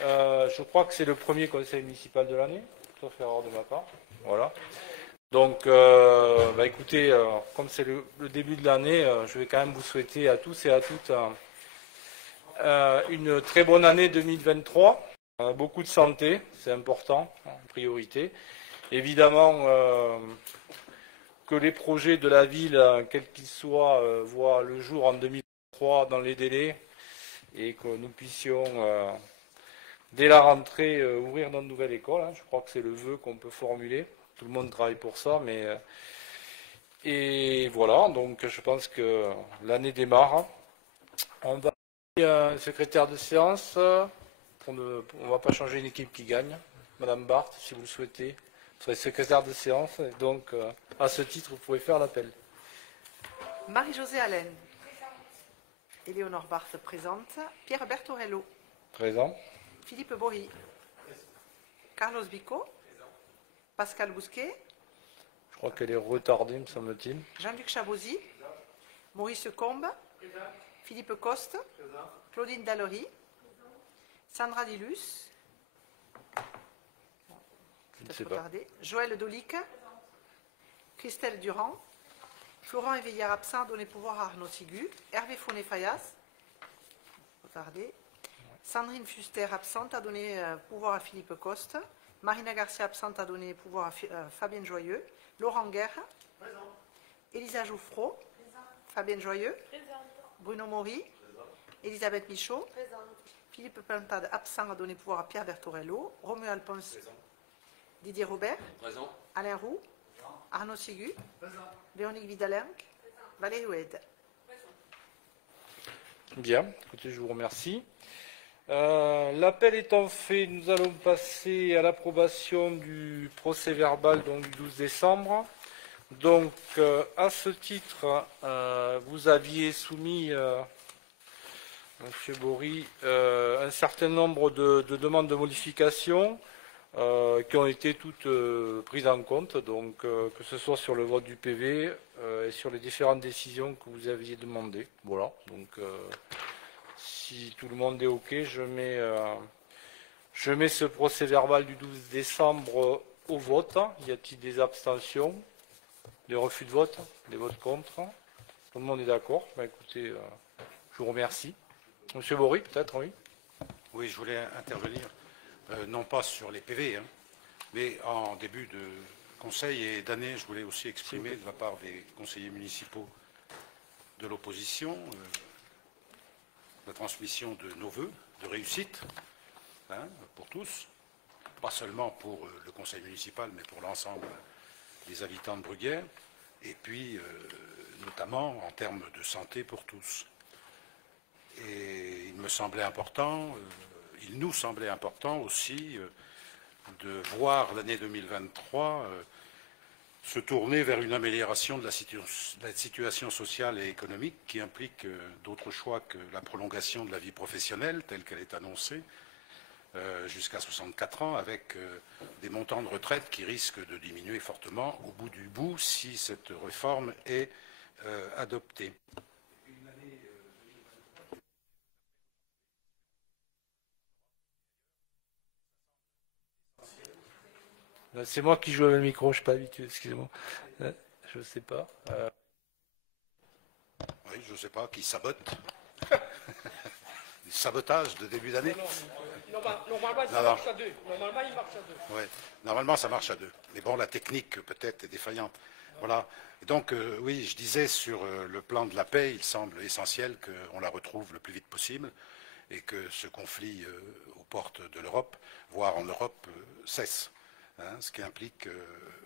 Je crois que c'est le premier conseil municipal de l'année, sauf erreur de ma part. Voilà. Donc, écoutez, comme c'est le début de l'année, je vais quand même vous souhaiter à tous et à toutes une très bonne année 2023. Beaucoup de santé, c'est important, en priorité. Évidemment, que les projets de la ville, quels qu'ils soient, voient le jour en 2023 dans les délais et que nous puissions, dès la rentrée, ouvrir notre nouvelle école. Je crois que c'est le vœu qu'on peut formuler. Tout le monde travaille pour ça, mais et voilà. Donc, je pense que l'année démarre. On va secrétaire de séance. On ne va pas changer une équipe qui gagne. Madame Barthes, si vous le souhaitez, vous serez secrétaire de séance. Et donc, à ce titre, vous pouvez faire l'appel. Marie-Josée Allen. Éléonore Barthes présente. Pierre Bertorello. Présent. Philippe Bory. Carlos Bico. Pascal Bousquet. Je crois qu'elle est retardée, me semble-t-il. Jean-Luc Chabozy. Maurice Combe. Philippe Coste. Claudine Dallery. Sandra Dilus. Joël Dolic. Christelle Durand. Florent Éveillard absent, donné pouvoir à Arnaud Sigu. Hervé Fauné-Fayas. Retardé. Sandrine Fuster absente, a donné pouvoir à Philippe Coste. Marina Garcia absente, a donné pouvoir à Fabienne Joyeux. Laurent Guerre. Présent. Elisa Jouffreau. Présent. Fabienne Joyeux. Présente. Bruno Maury. Présent. Elisabeth Michaud. Présente. Philippe Pintade absent, a donné pouvoir à Pierre Bertorello. Romuald Alphonse. Présent. Didier Robert. Présent. Alain Roux. Présent. Arnaud Sigu. Présent. Véronique Vidalenc. Présent. Valérie Oued. Bien, écoutez, je vous remercie. L'appel étant fait, nous allons passer à l'approbation du procès verbal donc, du 12 décembre. Donc, à ce titre, vous aviez soumis, M. Bory, un certain nombre de demandes de modification qui ont été toutes prises en compte, donc que ce soit sur le vote du PV et sur les différentes décisions que vous aviez demandées. Voilà, donc si tout le monde est OK, je mets ce procès verbal du 12 décembre au vote. Y a-t-il des abstentions, des refus de vote, des votes contre? Tout le monde est d'accord? Écoutez, je vous remercie. Monsieur Bory, peut-être, oui. Oui, je voulais intervenir, non pas sur les PV, mais en début de conseil et d'année, je voulais aussi exprimer de la part des conseillers municipaux de l'opposition la transmission de nos vœux de réussite pour tous, pas seulement pour le conseil municipal, mais pour l'ensemble des habitants de Bruguière, et puis notamment en termes de santé pour tous. Et il me semblait important, il nous semblait important aussi de voir l'année 2023 se tourner vers une amélioration de la situation sociale et économique qui implique d'autres choix que la prolongation de la vie professionnelle telle qu'elle est annoncée jusqu'à 64 ans avec des montants de retraite qui risquent de diminuer fortement au bout du bout si cette réforme est adoptée. C'est moi qui joue avec le micro, je ne suis pas habitué, excusez-moi. Je ne sais pas. Oui, je ne sais pas, qui sabote. Du sabotage de début d'année. Normalement, ça marche à deux. Normalement, il marche à deux. Ouais. Normalement, ça marche à deux. Mais bon, la technique, peut-être, est défaillante. Voilà. Et donc, oui, je disais, sur le plan de la paix, il semble essentiel qu'on la retrouve le plus vite possible et que ce conflit aux portes de l'Europe, voire en Europe, cesse. Ce qui implique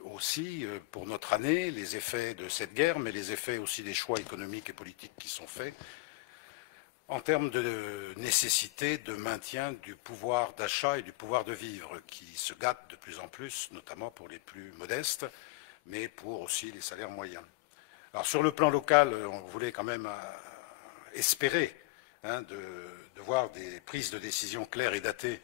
aussi, pour notre année, les effets de cette guerre, mais les effets aussi des choix économiques et politiques qui sont faits, en termes de nécessité de maintien du pouvoir d'achat et du pouvoir de vivre, qui se gâte de plus en plus, notamment pour les plus modestes, mais pour aussi les salaires moyens. Alors sur le plan local, on voulait quand même espérer de voir des prises de décision claires et datées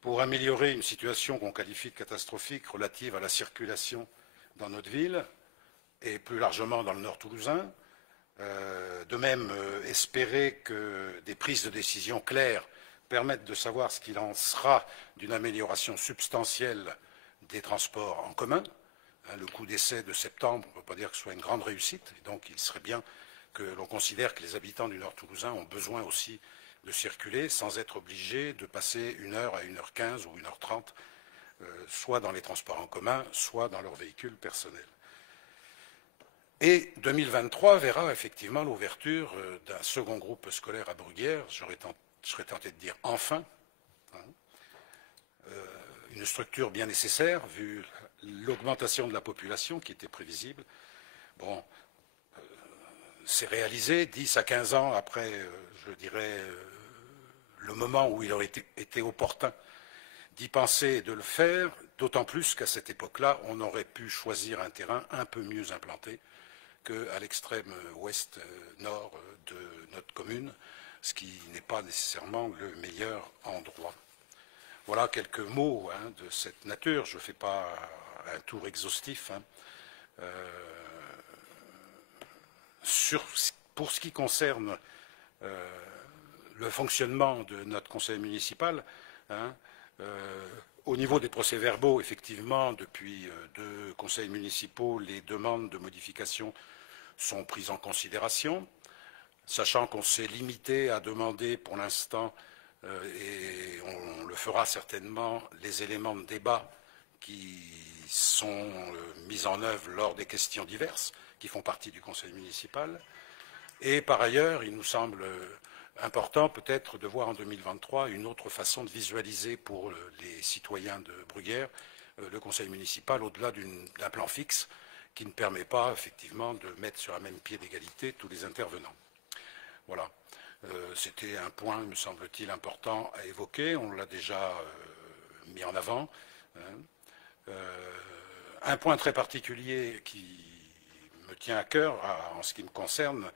pour améliorer une situation qu'on qualifie de catastrophique relative à la circulation dans notre ville et plus largement dans le nord toulousain. De même, espérer que des prises de décision claires permettre de savoir ce qu'il en sera d'une amélioration substantielle des transports en commun. Le coup d'essai de septembre, on ne peut pas dire que ce soit une grande réussite, et donc il serait bien que l'on considère que les habitants du Nord toulousain ont besoin aussi de circuler sans être obligés de passer 1 heure à 1h15 ou 1h30, soit dans les transports en commun, soit dans leur véhicule personnel. Et 2023 verra effectivement l'ouverture d'un second groupe scolaire à Bruguière, je serais tenté de dire enfin, une structure bien nécessaire vu l'augmentation de la population qui était prévisible. Bon, c'est réalisé 10 à 15 ans après, je dirais, le moment où il aurait été opportun d'y penser et de le faire, d'autant plus qu'à cette époque-là, on aurait pu choisir un terrain un peu mieux implanté qu'à l'extrême ouest-nord de notre commune, ce qui n'est pas nécessairement le meilleur endroit. Voilà quelques mots de cette nature. Je ne fais pas un tour exhaustif. Pour ce qui concerne le fonctionnement de notre conseil municipal, au niveau des procès-verbaux, effectivement, depuis 2 conseils municipaux, les demandes de modification sont prises en considération, sachant qu'on s'est limité à demander pour l'instant, et on le fera certainement, les éléments de débat qui sont mis en œuvre lors des questions diverses qui font partie du conseil municipal. Et par ailleurs, il nous semble important peut-être de voir en 2023 une autre façon de visualiser pour les citoyens de Bruguière le conseil municipal au-delà d'un plan fixe qui ne permet pas effectivement de mettre sur un même pied d'égalité tous les intervenants. Voilà. C'était un point, me semble-t-il, important à évoquer. On l'a déjà mis en avant. Un point très particulier qui me tient à cœur en ce qui me concerne,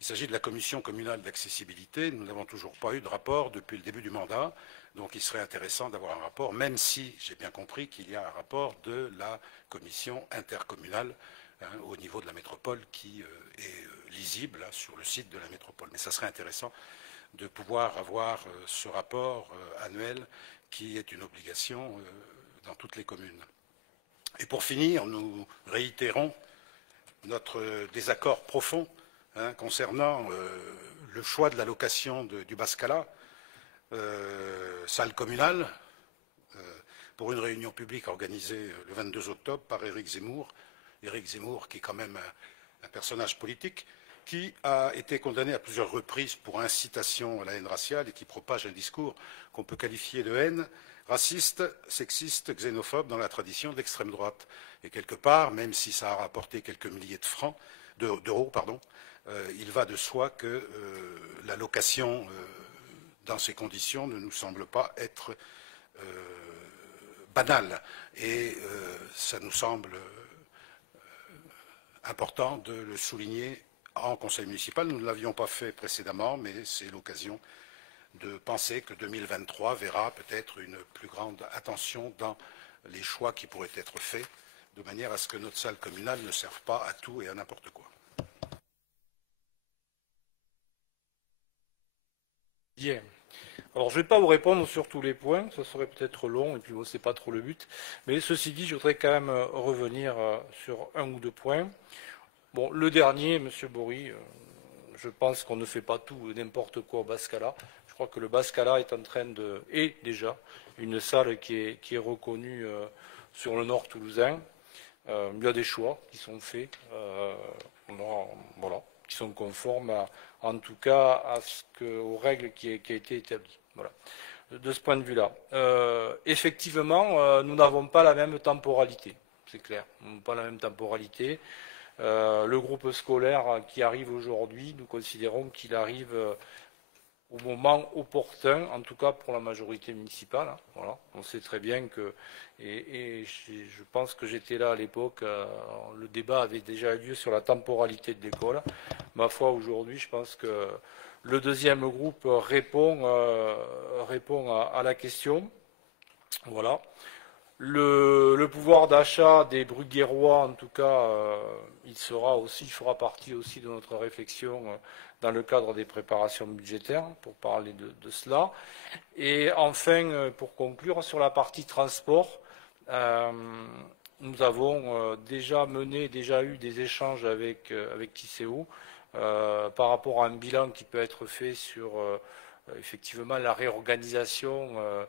il s'agit de la commission communale d'accessibilité. Nous n'avons toujours pas eu de rapport depuis le début du mandat, donc il serait intéressant d'avoir un rapport, même si j'ai bien compris qu'il y a un rapport de la commission intercommunale au niveau de la métropole qui est lisible sur le site de la métropole. Mais ça serait intéressant de pouvoir avoir ce rapport annuel qui est une obligation dans toutes les communes. Et pour finir, nous réitérons notre désaccord profond concernant le choix de l'allocation du Bas-Calat, salle communale, pour une réunion publique organisée le 22 octobre par Éric Zemmour. Éric Zemmour, qui est quand même un personnage politique, qui a été condamné à plusieurs reprises pour incitation à la haine raciale et qui propage un discours qu'on peut qualifier de haine raciste, sexiste, xénophobe dans la tradition de l'extrême droite. Et quelque part, même si ça a rapporté quelques milliers d'euros, il va de soi que l'allocation dans ces conditions ne nous semble pas être banale. Et ça nous semble important de le souligner en conseil municipal. Nous ne l'avions pas fait précédemment, mais c'est l'occasion de penser que 2023 verra peut-être une plus grande attention dans les choix qui pourraient être faits, de manière à ce que notre salle communale ne serve pas à tout et à n'importe quoi. Bien. Alors, je ne vais pas vous répondre sur tous les points, ça serait peut-être long, et puis bon, ce n'est pas trop le but. Mais ceci dit, je voudrais quand même revenir sur 1 ou 2 points. Bon, le dernier, M. Bory, je pense qu'on ne fait pas tout n'importe quoi au Bas-Calat. Je crois que le Bas-Calat est en train est déjà une salle qui est reconnue sur le nord toulousain. Il y a des choix qui sont faits, voilà, qui sont conformes en tout cas aux règles qui a été établies. Voilà. De ce point de vue-là. Effectivement, nous n'avons pas la même temporalité, c'est clair. Nous n'avons pas la même temporalité. Le groupe scolaire qui arrive aujourd'hui, nous considérons qu'il arrive au moment opportun, en tout cas pour la majorité municipale. Voilà. On sait très bien que, et je pense que j'étais là à l'époque, le débat avait déjà eu lieu sur la temporalité de l'école. Ma foi, aujourd'hui, je pense que le deuxième groupe répond à la question. Voilà. Le pouvoir d'achat des Bruguérois, en tout cas, il fera partie aussi de notre réflexion dans le cadre des préparations budgétaires, pour parler de cela. Et enfin, pour conclure, sur la partie transport, nous avons déjà eu des échanges avec Tisséo par rapport à un bilan qui peut être fait sur effectivement la réorganisation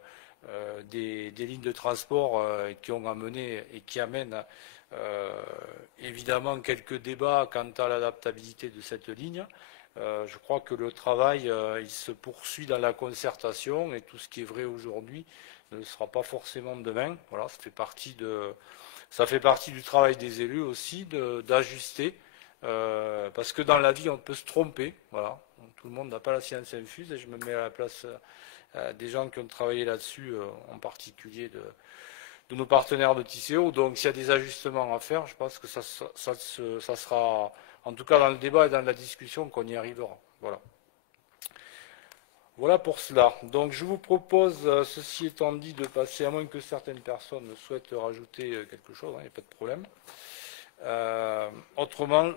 des lignes de transport qui ont amené et qui amènent évidemment quelques débats quant à l'adaptabilité de cette ligne. Je crois que le travail il se poursuit dans la concertation et tout ce qui est vrai aujourd'hui ne sera pas forcément demain. Voilà, ça fait partie du travail des élus aussi d'ajuster parce que dans la vie on peut se tromper. Voilà, tout le monde n'a pas la science infuse et je me mets à la place des gens qui ont travaillé là-dessus, en particulier de nos partenaires de Tisséo. Donc s'il y a des ajustements à faire, je pense que ça sera, en tout cas dans le débat et dans la discussion, qu'on y arrivera. Voilà. Voilà pour cela. Donc je vous propose, ceci étant dit, de passer, à moins que certaines personnes souhaitent rajouter quelque chose, il n'y a pas de problème. Autrement,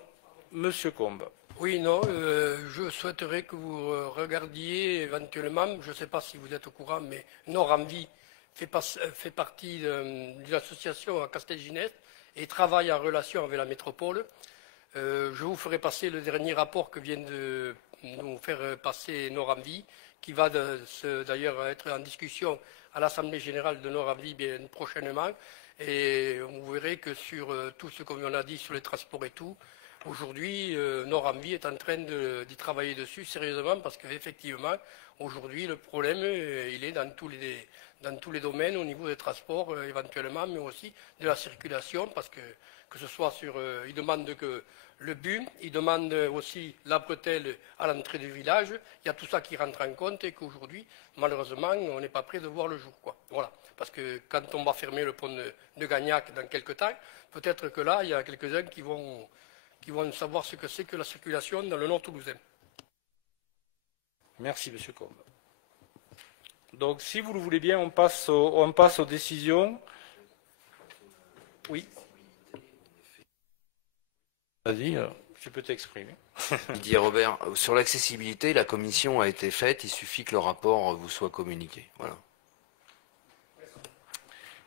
Monsieur Combes. Oui, non, je souhaiterais que vous regardiez éventuellement, je ne sais pas si vous êtes au courant, mais Nord-Envie fait partie de l'association à Castelginest et travaille en relation avec la métropole. Je vous ferai passer le dernier rapport que vient de nous faire passer Nord-Envie, qui va d'ailleurs être en discussion à l'Assemblée générale de Nord-Envie bien prochainement. Et vous verrez que sur tout ce qu'on a dit sur les transports et tout, aujourd'hui, Nord-Envie est en train d'y travailler dessus sérieusement parce qu'effectivement, aujourd'hui, le problème, il est dans tous les domaines, au niveau des transports éventuellement, mais aussi de la circulation, parce que ce soit ils demandent que le but, ils demandent aussi la bretelle à l'entrée du village. Il y a tout ça qui rentre en compte et qu'aujourd'hui, malheureusement, on n'est pas prêt de voir le jour, quoi. Voilà. Parce que quand on va fermer le pont de Gagnac dans quelques temps, peut-être que là, il y a quelques-uns qui vont savoir ce que c'est que la circulation dans le nord toulousain. Merci, Monsieur Combes. Donc, si vous le voulez bien, on passe aux décisions. Oui. Vas-y, tu peux t'exprimer. Didier Robert, sur l'accessibilité, la commission a été faite, il suffit que le rapport vous soit communiqué. Voilà.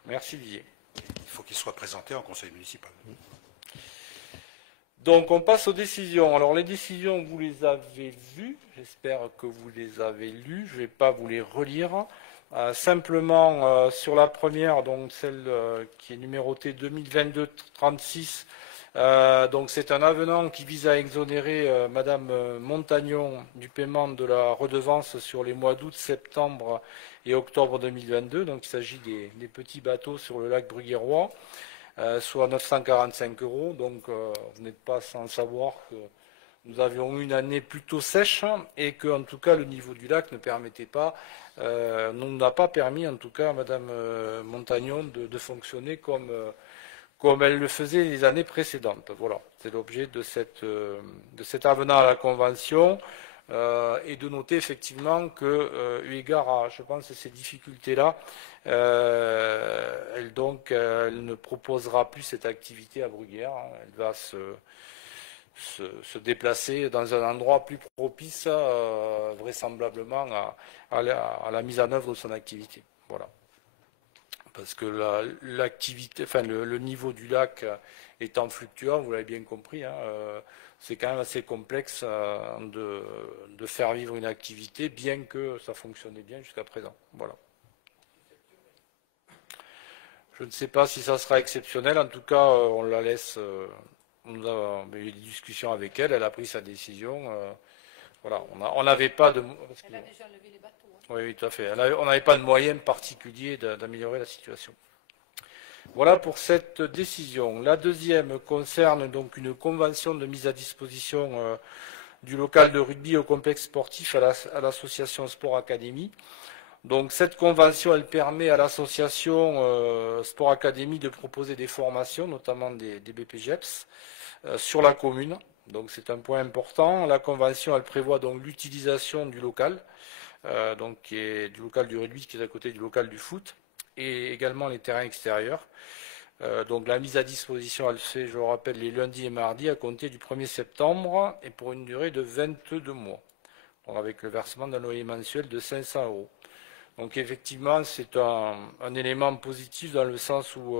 Merci Didier. Il faut qu'il soit présenté en conseil municipal. Donc on passe aux décisions. Alors les décisions, vous les avez vues, j'espère que vous les avez lues, je ne vais pas vous les relire. Simplement sur la première, donc celle qui est numérotée 2022-36, donc c'est un avenant qui vise à exonérer Madame Montagnon du paiement de la redevance sur les mois d'août, septembre et octobre 2022. Donc il s'agit des petits bateaux sur le lac Bruguérois, soit 945 €. Donc vous n'êtes pas sans savoir que nous avions eu une année plutôt sèche et que en tout cas le niveau du lac ne permettait pas, n'a pas permis en tout cas à Madame Montagnon de fonctionner comme elle le faisait les années précédentes. Voilà, c'est l'objet de cet avenant à la Convention, et de noter effectivement que, eu égard à, je pense, ces difficultés-là, elle ne proposera plus cette activité à Bruguière. Elle va se déplacer dans un endroit plus propice, vraisemblablement, à la mise en œuvre de son activité. Voilà. Parce que l'activité, enfin le niveau du lac étant fluctuant, vous l'avez bien compris, c'est quand même assez complexe de faire vivre une activité, bien que ça fonctionnait bien jusqu'à présent. Voilà. Je ne sais pas si ça sera exceptionnel, en tout cas on la laisse, on a eu des discussions avec elle, elle a pris sa décision. Voilà, on n'avait pas de... Elle a déjà levé les bateaux. Oui, tout à fait. On n'avait pas de moyen particulier d'améliorer la situation. Voilà pour cette décision. La deuxième concerne donc une convention de mise à disposition du local de rugby au complexe sportif à l'association Sport Academy. Donc cette convention, elle permet à l'association Sport Academy de proposer des formations, notamment des BPGEPS, sur la commune. Donc c'est un point important. La convention, elle prévoit donc l'utilisation du local, donc qui est du local du rugby qui est à côté du local du foot, et également les terrains extérieurs. Donc la mise à disposition, elle se fait, je le rappelle, les lundis et mardis à compter du 1er septembre et pour une durée de 22 mois. Donc avec le versement d'un loyer mensuel de 500 euros. Donc effectivement, c'est un élément positif dans le sens où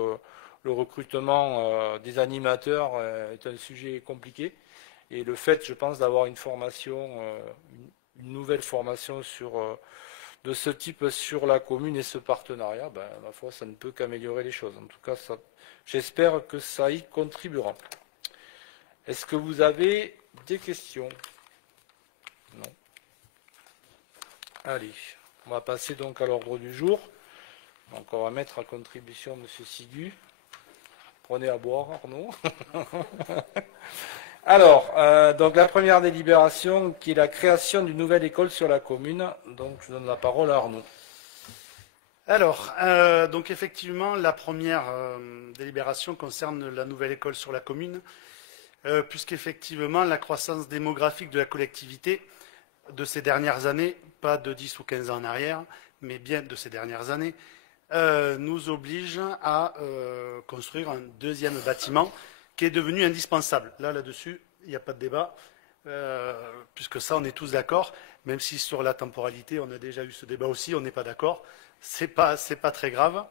le recrutement des animateurs est un sujet compliqué. Et le fait, je pense, d'avoir une formation, une nouvelle formation de ce type sur la commune et ce partenariat, ma foi, ça ne peut qu'améliorer les choses. En tout cas, j'espère que ça y contribuera. Est-ce que vous avez des questions? Non. Allez, on va passer donc à l'ordre du jour. Donc on va mettre à contribution M. Sigu. Prenez à boire, Arnaud. Alors, donc la première délibération qui est la création d'une nouvelle école sur la commune. Donc je donne la parole à Arnaud. Alors, donc effectivement, la première délibération concerne la nouvelle école sur la commune, puisqu'effectivement, la croissance démographique de la collectivité de ces dernières années, pas de 10 ou 15 ans en arrière, mais bien de ces dernières années, nous oblige à construire un deuxième bâtiment qui est devenu indispensable. Là-dessus, il n'y a pas de débat, puisque ça, on est tous d'accord, même si sur la temporalité, on a déjà eu ce débat aussi, on n'est pas d'accord. C'est pas très grave.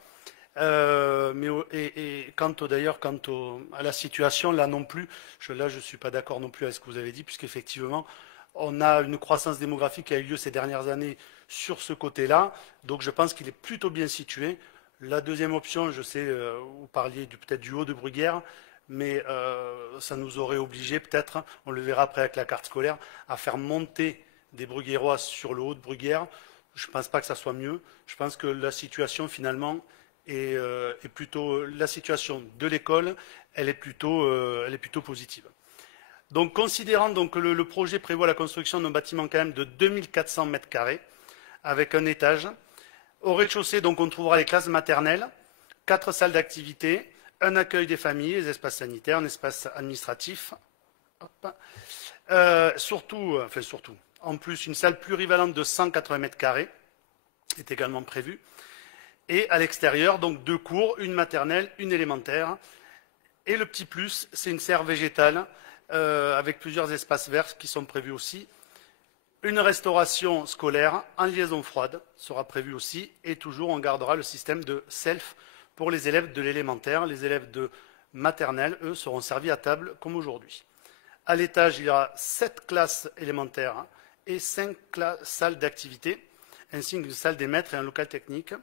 Et quant à la situation, là non plus, je suis pas d'accord non plus avec ce que vous avez dit, puisqu'effectivement, on a une croissance démographique qui a eu lieu ces dernières années sur ce côté-là, donc je pense qu'il est plutôt bien situé. La deuxième option, je sais, vous parliez peut-être du haut de Bruguière, mais ça nous aurait obligé peut-être, on le verra après avec la carte scolaire, à faire monter des Bruguiérois sur le haut de Bruguière. Je ne pense pas que ça soit mieux. Je pense que la situation finalement est plutôt la situation de l'école, elle est plutôt positive. Donc, considérant donc que le projet prévoit la construction d'un bâtiment quand même de 2400 mètres carrés avec un étage, au rez-de-chaussée donc on trouvera les classes maternelles, 4 salles d'activité, un accueil des familles, les espaces sanitaires, un espace administratif. Surtout, en plus, une salle plurivalente de 180 mètres carrés est également prévue. Et à l'extérieur, donc 2 cours, une maternelle, une élémentaire. Et le petit plus, c'est une serre végétale avec plusieurs espaces verts qui sont prévus aussi. Une restauration scolaire en liaison froide sera prévue aussi. Et toujours, on gardera le système de self pour les élèves de l'élémentaire. Les élèves de maternelle, eux, seront servis à table comme aujourd'hui. À l'étage, il y aura 7 classes élémentaires et 5 salles d'activité, ainsi qu'une salle des maîtres et un local technique.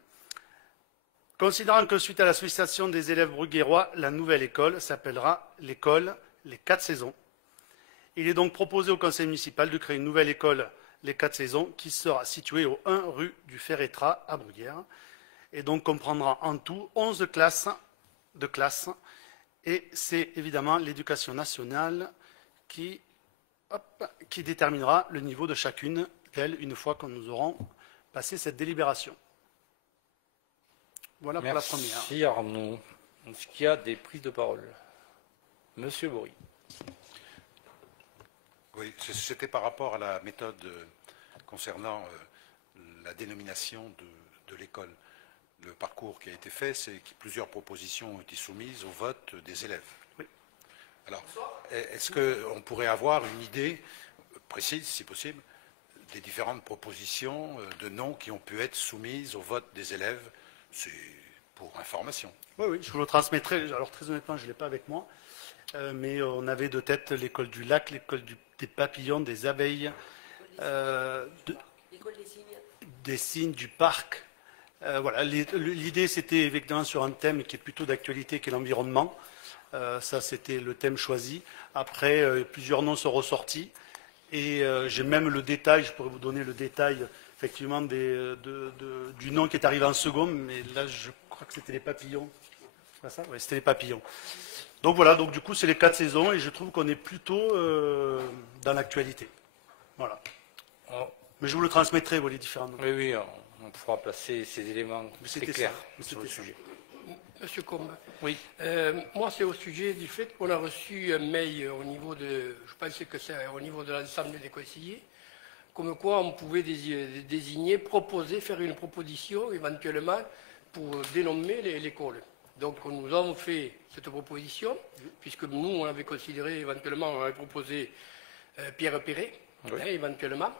Considérant que suite à la sollicitation des élèves bruguiérois, la nouvelle école s'appellera l'école Les 4 Saisons. Il est donc proposé au conseil municipal de créer une nouvelle école Les 4 Saisons qui sera située au 1 rue du Ferretrat à Bruguière et donc comprendra en tout 11 classes et c'est évidemment l'éducation nationale qui déterminera le niveau de chacune d'elles une fois que nous aurons passé cette délibération. Voilà pour la première. Merci Arnaud. Est-ce qu'il y a des prises de parole? Monsieur Bory. Oui, c'était par rapport à la méthode concernant la dénomination de l'école. Le parcours qui a été fait, c'est que plusieurs propositions ont été soumises au vote des élèves. Oui. Alors, est-ce qu'on pourrait avoir une idée précise, si possible, des différentes propositions de noms qui ont pu être soumises au vote des élèves? C'est pour information. Oui, je vous le transmettrai. Alors, très honnêtement, je ne l'ai pas avec moi. Mais on avait de tête l'école du lac, l'école des papillons, des abeilles, des cygnes, du parc. Voilà. L'idée, c'était évidemment sur un thème qui est plutôt d'actualité, qui est l'environnement. Ça, c'était le thème choisi. Après, plusieurs noms sont ressortis. Et j'ai même le détail, je pourrais vous donner le détail, effectivement, du nom qui est arrivé en second. Mais là, je crois que c'était les papillons. C'est pas ça? Oui, c'était les papillons. Donc voilà, donc du coup, c'est les 4 saisons et je trouve qu'on est plutôt dans l'actualité. Voilà. Mais je vous le transmettrai, les différents noms. Oui, on pourra placer ces éléments très clairs sur le sujet. Monsieur Combe, oui. Moi, c'est au sujet du fait qu'on a reçu un mail au niveau de, je pensais que c'est au niveau de l'ensemble des conseillers, comme quoi on pouvait désigner, proposer, faire une proposition éventuellement pour dénommer l'école. Donc nous avons fait cette proposition, puisque nous, on avait considéré éventuellement, on avait proposé Pierre Perret, éventuellement.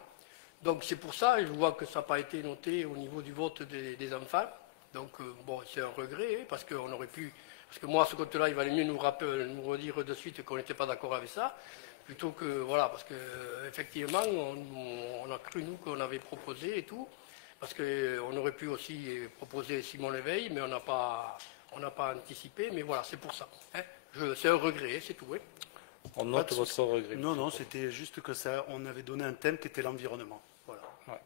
Donc c'est pour ça, et je vois que ça n'a pas été noté au niveau du vote des enfants. Donc bon, c'est un regret, parce qu'on aurait pu... Parce que moi, à ce côté-là, il valait mieux nous redire de suite qu'on n'était pas d'accord avec ça, plutôt que... Voilà, parce qu'effectivement, on a cru, nous, qu'on avait proposé et tout, parce qu'on aurait pu aussi proposer Simon Léveil, mais on n'a pas anticipé, mais voilà, c'est pour ça. Hein. C'est un regret, c'est tout. Hein. On note votre regret. Non, c'était juste que ça, on avait donné un thème qui était l'environnement. Voilà. Ouais.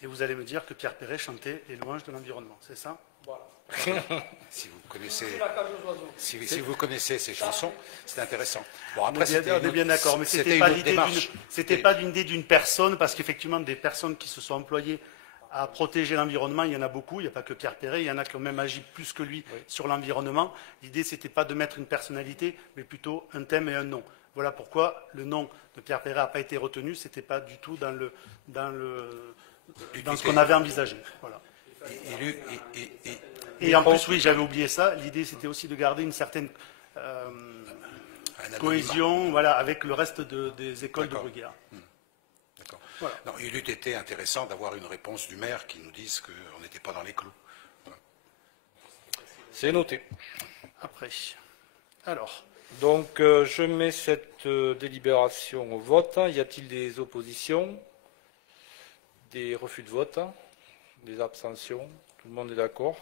Et vous allez me dire que Pierre Perret chantait les louanges de l'environnement, c'est ça? Voilà. Si vous connaissez, La cage aux oiseaux. si vous connaissez ces chansons, c'est intéressant. Bon, On est bien d'accord, mais c'était pas l'idée d'une personne, parce qu'effectivement, des personnes qui se sont employées à protéger l'environnement, il y en a beaucoup, il n'y a pas que Pierre Perret, il y en a qui ont même agi plus que lui sur l'environnement. L'idée, c'était pas de mettre une personnalité, mais plutôt un thème et un nom. Voilà pourquoi le nom de Pierre Perret n'a pas été retenu, c'était pas du tout dans ce qu'on avait envisagé. Voilà. Et en plus, oui, j'avais oublié ça, l'idée, c'était aussi de garder une certaine cohésion, voilà, avec le reste des écoles de Bruguière. Voilà. Non, il eût été intéressant d'avoir une réponse du maire qui nous dise qu'on n'était pas dans les clous. Voilà. C'est noté. Après. Alors. Donc, je mets cette délibération au vote. Y a-t-il des oppositions? Des refus de vote? Des abstentions? Tout le monde est d'accord?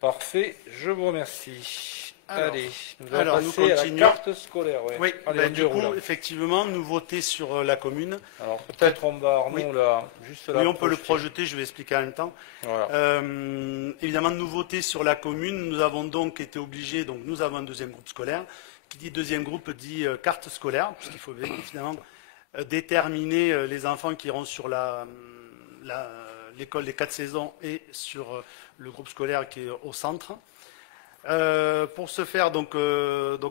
Parfait, je vous remercie. Allez, nous allons passer à la carte scolaire. Ouais. Oui, allez, du coup, effectivement, nouveauté sur la commune. Alors peut-être on va, Arnaud, là, juste là. Oui, on peut le projeter, je vais expliquer en même temps. Voilà. Évidemment, nouveauté sur la commune, nous avons donc été obligés, donc nous avons un deuxième groupe scolaire. Qui dit deuxième groupe dit carte scolaire, puisqu'il faut finalement déterminer les enfants qui iront sur l'école des 4 saisons et sur le groupe scolaire qui est au centre. Pour ce faire, donc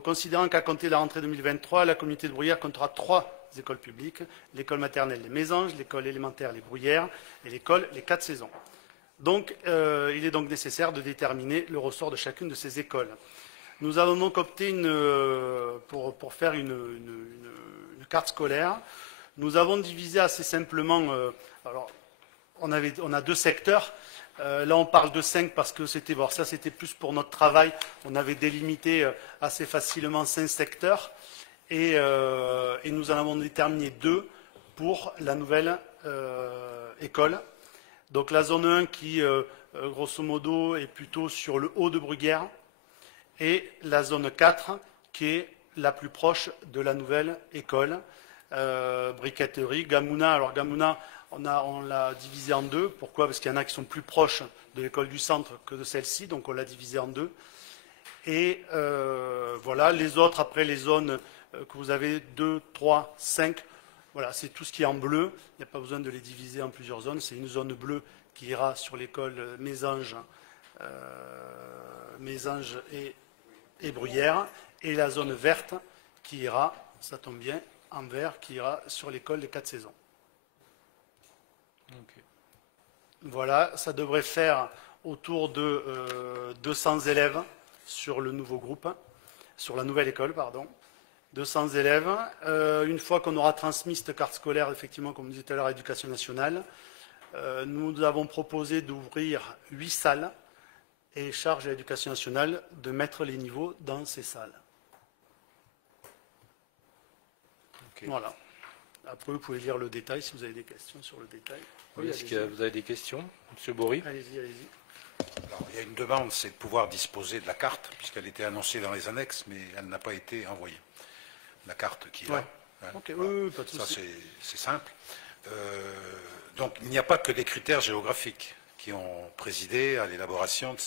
considérant qu'à compter de la rentrée 2023, la communauté de Bruyères comptera 3 écoles publiques, l'école maternelle Les Mésanges, l'école élémentaire Les Bruyères et l'école Les 4 saisons. Donc, il est donc nécessaire de déterminer le ressort de chacune de ces écoles. Nous avons donc opté pour faire une carte scolaire. Nous avons divisé assez simplement, alors on a 2 secteurs. Là, on parle de 5 parce que c'était plus pour notre travail. On avait délimité assez facilement 5 secteurs et nous en avons déterminé 2 pour la nouvelle école. Donc la zone 1 qui, grosso modo, est plutôt sur le haut de Bruguière et la zone 4 qui est la plus proche de la nouvelle école. Briqueterie, Gamouna. Alors Gamouna, on l'a divisé en 2. Pourquoi? Parce qu'il y en a qui sont plus proches de l'école du centre que de celle-ci, donc on l'a divisé en 2. Et voilà, les autres, après les zones que vous avez, 2, 3, 5, voilà, c'est tout ce qui est en bleu. Il n'y a pas besoin de les diviser en plusieurs zones. C'est une zone bleue qui ira sur l'école Mésanges et Bruyères. Et la zone verte qui ira, ça tombe bien, en vert, qui ira sur l'école des 4 saisons. Okay. Voilà, ça devrait faire autour de 200 élèves sur le nouveau groupe, sur la nouvelle école, pardon. 200 élèves. Une fois qu'on aura transmis cette carte scolaire, effectivement, comme je disais tout à l'heure, à l'Éducation nationale, nous avons proposé d'ouvrir 8 salles et charge à l'Éducation nationale de mettre les niveaux dans ces salles. Okay. Voilà. Après, vous pouvez lire le détail si vous avez des questions sur le détail. Oui, est-ce que vous avez des questions, M. Bory? Allez-y, allez-y. Alors, il y a une demande, c'est de pouvoir disposer de la carte, puisqu'elle était annoncée dans les annexes, mais elle n'a pas été envoyée. La carte qui est là. Hein, okay. Voilà. Oui, pas de ça, c'est simple. Donc, il n'y a pas que des critères géographiques qui ont présidé à l'élaboration de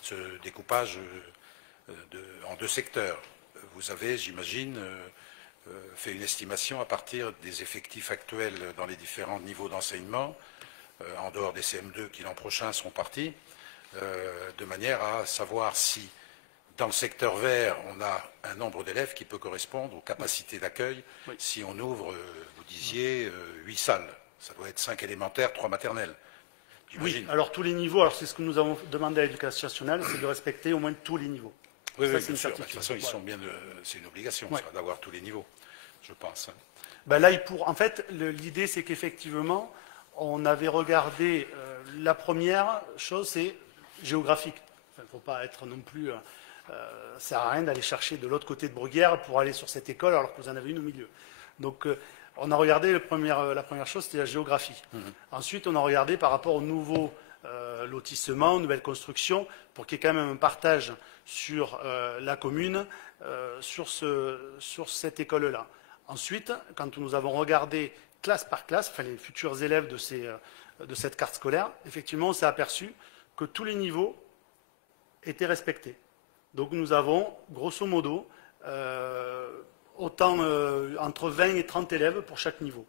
ce découpage en 2 secteurs. Vous avez, j'imagine, fait une estimation à partir des effectifs actuels dans les différents niveaux d'enseignement, en dehors des CM2 qui l'an prochain seront partis, de manière à savoir si, dans le secteur vert, on a un nombre d'élèves qui peut correspondre aux capacités d'accueil. Oui. Si on ouvre, vous disiez, 8 salles, ça doit être 5 élémentaires, 3 maternelles. j'imagine. alors tous les niveaux, alors c'est ce que nous avons demandé à l'Éducation nationale, c'est de respecter au moins tous les niveaux. Oui, Ça, oui, c'est bien une sûr. De certitude. toute façon, ils Voilà. sont bien c'est une obligation, Ouais. ça, d'avoir tous les niveaux, je pense. Ben là, en fait, l'idée, c'est qu'effectivement, on avait regardé, la première chose, c'est géographique. Il ne faut pas être non plus... ça ne sert à rien d'aller chercher de l'autre côté de Bruguière pour aller sur cette école alors que vous en avez une au milieu. Donc, on a regardé, la première chose, c'était la géographie. Ensuite, on a regardé par rapport aux nouveaux lotissements, aux nouvelles constructions, pour qu'il y ait quand même un partage sur la commune, sur cette école-là. Ensuite, quand nous avons regardé classe par classe, enfin les futurs élèves de cette carte scolaire, effectivement, on s'est aperçu que tous les niveaux étaient respectés. Donc nous avons, grosso modo, entre 20 et 30 élèves pour chaque niveau.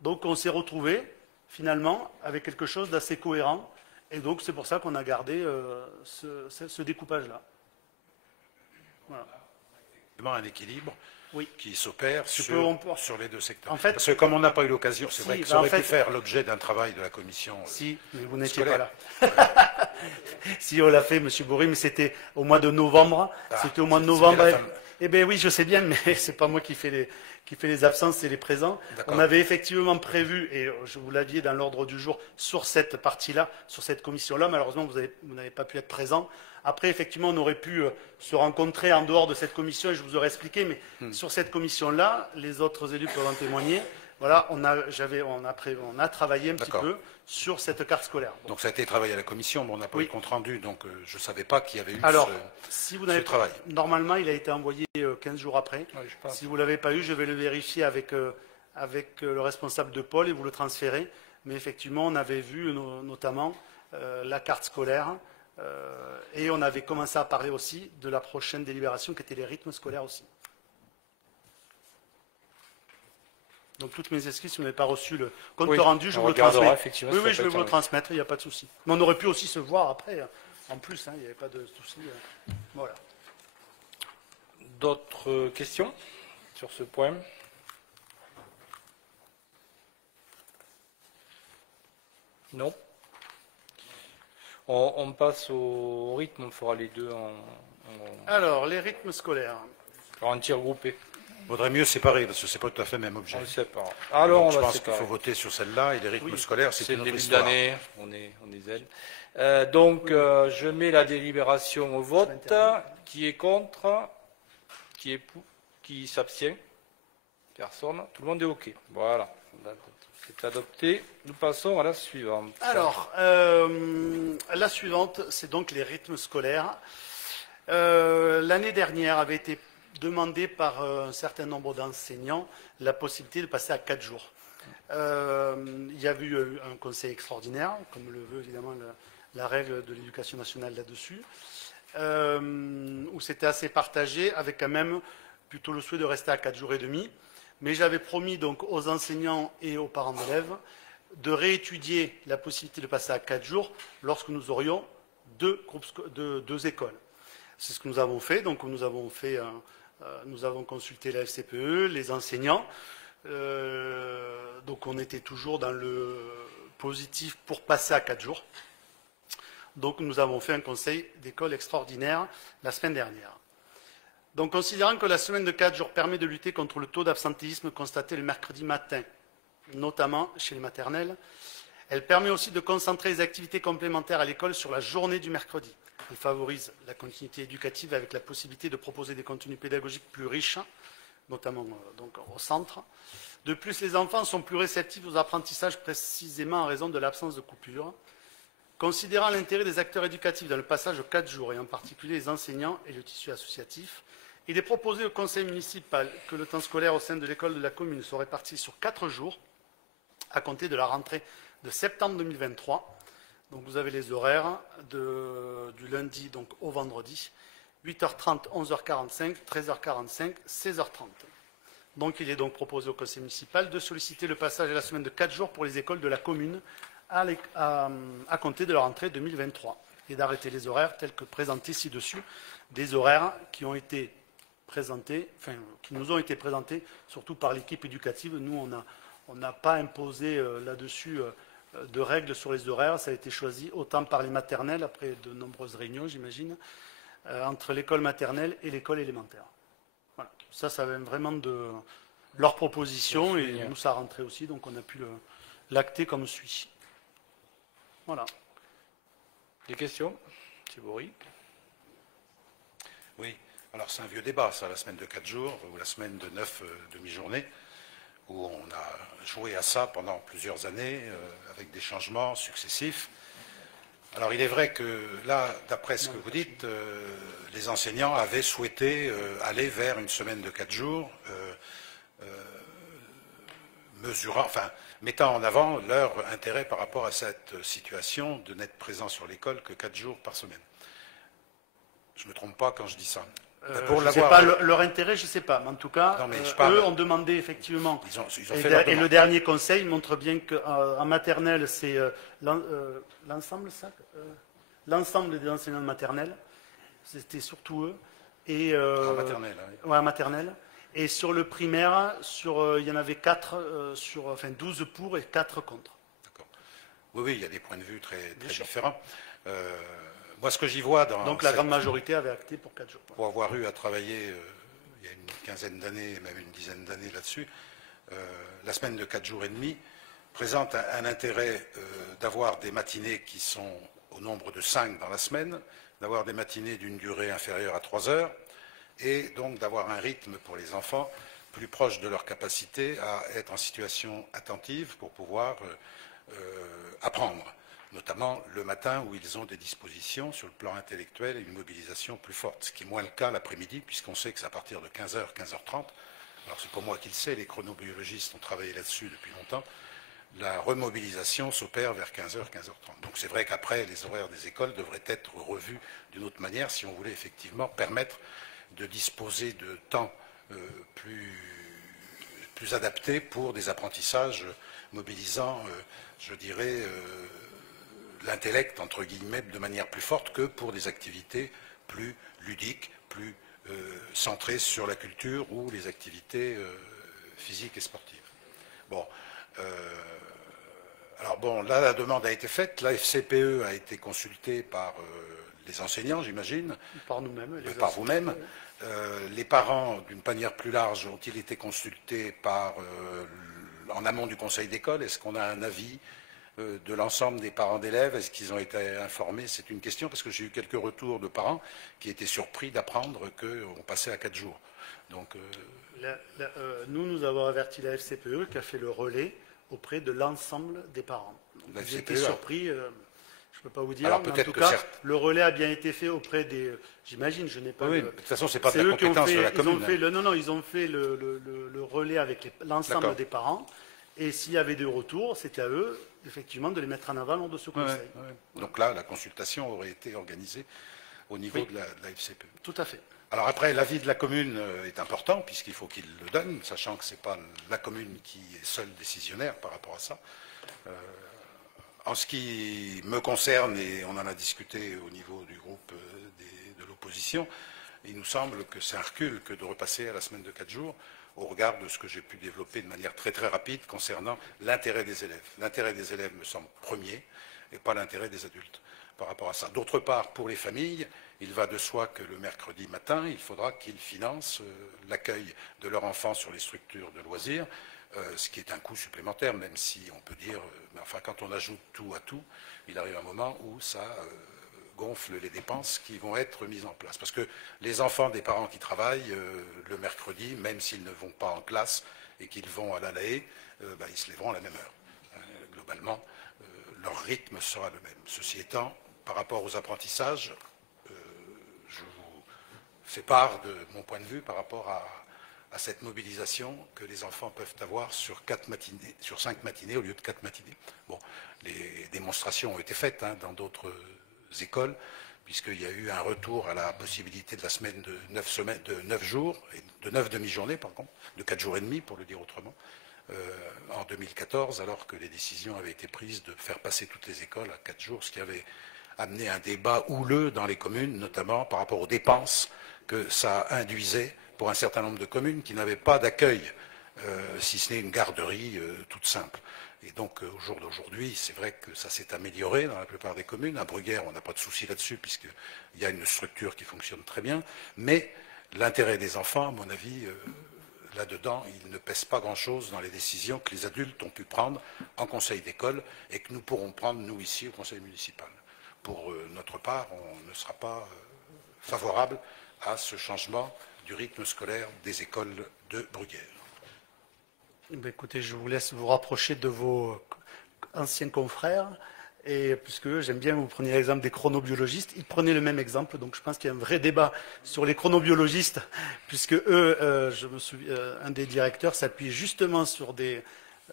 Donc on s'est retrouvé, finalement, avec quelque chose d'assez cohérent. Et donc c'est pour ça qu'on a gardé ce découpage-là. Voilà. Un équilibre Oui. qui s'opère sur les deux secteurs. En fait, parce que comme on n'a pas eu l'occasion, c'est vrai que ça aurait pu faire l'objet d'un travail de la commission. Si, mais vous n'étiez scolaire. pas là. Si, on l'a fait, M. Bourri, mais c'était au mois de novembre. C'était au mois de novembre. Eh bien oui, je sais bien, mais c'est pas moi qui fais les absences, c'est les présents. On avait effectivement prévu, et je vous l'aviez dans l'ordre du jour, sur cette partie-là, sur cette commission-là. Malheureusement, vous n'avez pas pu être présent. Après, effectivement, on aurait pu se rencontrer en dehors de cette commission, et je vous aurais expliqué, mais sur cette commission-là, les autres élus peuvent en témoigner. Voilà, on a travaillé un petit peu sur cette carte scolaire. Donc ça a été travaillé à la commission, mais on n'a pas eu de compte rendu, donc je ne savais pas qu'il y avait eu si vous n'avez travail. Normalement, il a été envoyé 15 jours après. Ouais, si vous ne l'avez pas eu, je vais le vérifier avec le responsable de pôle et vous le transférer. Mais effectivement, on avait vu notamment la carte scolaire et on avait commencé à parler aussi de la prochaine délibération qui était les rythmes scolaires aussi. Donc toutes mes excuses, si vous n'avez pas reçu le compte rendu, je vous le transmets. Oui, je vais vous le transmettre, il n'y a pas de souci. Mais on aurait pu aussi se voir après, en plus, il n'y avait pas de souci. Voilà. D'autres questions sur ce point? Non. On passe au rythme, on fera les deux Alors, les rythmes scolaires. en tir groupé. Il vaudrait mieux séparer, parce que ce n'est pas tout à fait le même objet. On le sépare. Alors, donc, je pense qu'il faut voter sur celle-là, et les rythmes scolaires, c'est le une autre début histoire. d'année, on est zen. Donc, je mets la délibération au vote. Qui est contre? Qui est pour? Qui s'abstient? Personne. Tout le monde est OK. Voilà. C'est adopté. Nous passons à la suivante. Alors, la suivante, c'est donc les rythmes scolaires. L'année dernière avait été demandé par un certain nombre d'enseignants la possibilité de passer à 4 jours. Il y a eu un conseil extraordinaire, comme le veut évidemment la règle de l'éducation nationale là-dessus, où c'était assez partagé, avec quand même plutôt le souhait de rester à 4 jours et demi. Mais j'avais promis donc aux enseignants et aux parents d'élèves de réétudier la possibilité de passer à 4 jours lorsque nous aurions deux écoles. C'est ce que nous avons fait. Donc nous avons consulté la FCPE, les enseignants. Donc on était toujours dans le positif pour passer à 4 jours. Donc nous avons fait un conseil d'école extraordinaire la semaine dernière. Donc considérant que la semaine de 4 jours permet de lutter contre le taux d'absentéisme constaté le mercredi matin, notamment chez les maternelles, elle permet aussi de concentrer les activités complémentaires à l'école sur la journée du mercredi. Elle favorise la continuité éducative avec la possibilité de proposer des contenus pédagogiques plus riches, notamment donc, au centre. De plus, les enfants sont plus réceptifs aux apprentissages précisément en raison de l'absence de coupure. Considérant l'intérêt des acteurs éducatifs dans le passage aux 4 jours, et en particulier les enseignants et le tissu associatif, il est proposé au conseil municipal que le temps scolaire au sein de l'école de la commune soit réparti sur 4 jours, à compter de la rentrée de septembre 2023. Donc vous avez les horaires du lundi donc, au vendredi, 8h30, 11h45, 13h45, 16h30. Donc il est donc proposé au conseil municipal de solliciter le passage à la semaine de 4 jours pour les écoles de la commune à compter de la rentrée 2023 et d'arrêter les horaires tels que présentés ci-dessus, des horaires qui ont été présentés, enfin qui nous ont été présentés surtout par l'équipe éducative. Nous, on n'a pas imposé là-dessus de règles sur les horaires. Ça a été choisi autant par les maternelles, après de nombreuses réunions, j'imagine, entre l'école maternelle et l'école élémentaire. Voilà. Ça vient vraiment de leur proposition et nous, ça a rentré aussi, donc on a pu l'acter comme suit. Voilà. Des questions? Thibaury? Oui, alors c'est un vieux débat, ça, la semaine de 4 jours ou la semaine de 9 demi-journées, où on a joué à ça pendant plusieurs années, avec des changements successifs. Alors il est vrai que là, d'après ce que vous dites, les enseignants avaient souhaité aller vers une semaine de 4 jours, mettant en avant leur intérêt par rapport à cette situation de n'être présent sur l'école que 4 jours par semaine. Je ne me trompe pas quand je dis ça. Je ne sais pas leur intérêt, je ne sais pas. Mais en tout cas, non, mais eux ont demandé effectivement. Ils ont fait leur demande. Et le dernier conseil montre bien qu'en maternelle, c'est l'ensemble des enseignants de maternelle. C'était surtout eux. Et, en maternelle, oui. Ouais, en maternelle. Et sur le primaire, il y en avait 12 pour et 4 contre. D'accord. Oui, il y a des points de vue très différents. Moi, ce que j'y vois dans... Donc la grande majorité avait acté pour 4 jours. Pour avoir eu à travailler il y a une quinzaine d'années, même une dizaine d'années là-dessus, la semaine de 4 jours et demi présente un intérêt d'avoir des matinées qui sont au nombre de 5 dans la semaine, d'avoir des matinées d'une durée inférieure à 3 heures, et donc d'avoir un rythme pour les enfants plus proche de leur capacité à être en situation attentive pour pouvoir apprendre, notamment le matin où ils ont des dispositions sur le plan intellectuel et une mobilisation plus forte, ce qui est moins le cas l'après-midi, puisqu'on sait que c'est à partir de 15h, 15h30, alors c'est pas moi qui le sais, les chronobiologistes ont travaillé là-dessus depuis longtemps, la remobilisation s'opère vers 15h, 15h30. Donc c'est vrai qu'après, les horaires des écoles devraient être revus d'une autre manière si on voulait effectivement permettre de disposer de temps plus adaptés pour des apprentissages mobilisant, je dirais, l'intellect, entre guillemets, de manière plus forte que pour des activités plus ludiques, plus centrées sur la culture ou les activités physiques et sportives. Bon, alors bon, là, la demande a été faite, la FCPE a été consultée par les enseignants, j'imagine. Par nous-mêmes. Par vous-même. Les parents, d'une manière plus large, ont-ils été consultés en amont du conseil d'école? Est-ce qu'on a un avis de l'ensemble des parents d'élèves? Est-ce qu'ils ont été informés? C'est une question, parce que j'ai eu quelques retours de parents qui étaient surpris d'apprendre qu'on passait à 4 jours. Donc, nous avons averti la FCPE qui a fait le relais auprès de l'ensemble des parents. Ils étaient surpris, je ne peux pas vous dire, alors, mais en tout cas, le relais a bien été fait auprès des... J'imagine, je n'ai pas... Oui, de toute façon, ce n'est pas de la compétence de la commune. Ils ont fait le relais avec l'ensemble des parents, et s'il y avait des retours, c'était à eux, effectivement, de les mettre en avant lors de ce conseil. Donc là, la consultation aurait été organisée au niveau de la FCPE. Tout à fait. Alors après, l'avis de la commune est important, puisqu'il faut qu'il le donne, sachant que ce n'est pas la commune qui est seule décisionnaire par rapport à ça. En ce qui me concerne, et on en a discuté au niveau du groupe de l'opposition, il nous semble que c'est un recul que de repasser à la semaine de 4 jours, au regard de ce que j'ai pu développer de manière très très rapide concernant l'intérêt des élèves. L'intérêt des élèves me semble premier, et pas l'intérêt des adultes par rapport à ça. D'autre part, pour les familles, il va de soi que le mercredi matin, il faudra qu'ils financent l'accueil de leurs enfants sur les structures de loisirs, ce qui est un coût supplémentaire, même si on peut dire, mais enfin quand on ajoute tout à tout, il arrive un moment où ça gonfle les dépenses qui vont être mises en place. Parce que les enfants des parents qui travaillent le mercredi, même s'ils ne vont pas en classe et qu'ils vont à l'ALAE, ils se lèveront à la même heure. Globalement, leur rythme sera le même. Ceci étant, par rapport aux apprentissages, je vous fais part de mon point de vue par rapport à cette mobilisation que les enfants peuvent avoir sur 5 matinées au lieu de 4 matinées. Bon, les démonstrations ont été faites dans d'autres écoles, puisqu'il y a eu un retour à la possibilité de la semaine de 9 jours, et de 9 demi-journées, par contre, de 4 jours et demi, pour le dire autrement, en 2014, alors que les décisions avaient été prises de faire passer toutes les écoles à 4 jours, ce qui avait amené un débat houleux dans les communes, notamment par rapport aux dépenses que ça induisait pour un certain nombre de communes qui n'avaient pas d'accueil, si ce n'est une garderie toute simple. Et donc, au jour d'aujourd'hui, c'est vrai que ça s'est amélioré dans la plupart des communes. À Bruguère, on n'a pas de souci là-dessus, puisqu'il y a une structure qui fonctionne très bien. Mais l'intérêt des enfants, à mon avis, là-dedans, il ne pèse pas grand-chose dans les décisions que les adultes ont pu prendre en conseil d'école et que nous pourrons prendre, nous, ici, au conseil municipal. Pour notre part, on ne sera pas favorable à ce changement du rythme scolaire des écoles de Bruguère. Écoutez, je vous laisse vous rapprocher de vos anciens confrères, et puisque j'aime bien que vous preniez l'exemple des chronobiologistes, ils prenaient le même exemple, donc je pense qu'il y a un vrai débat sur les chronobiologistes, puisque eux, je me souviens, un des directeurs s'appuie justement sur des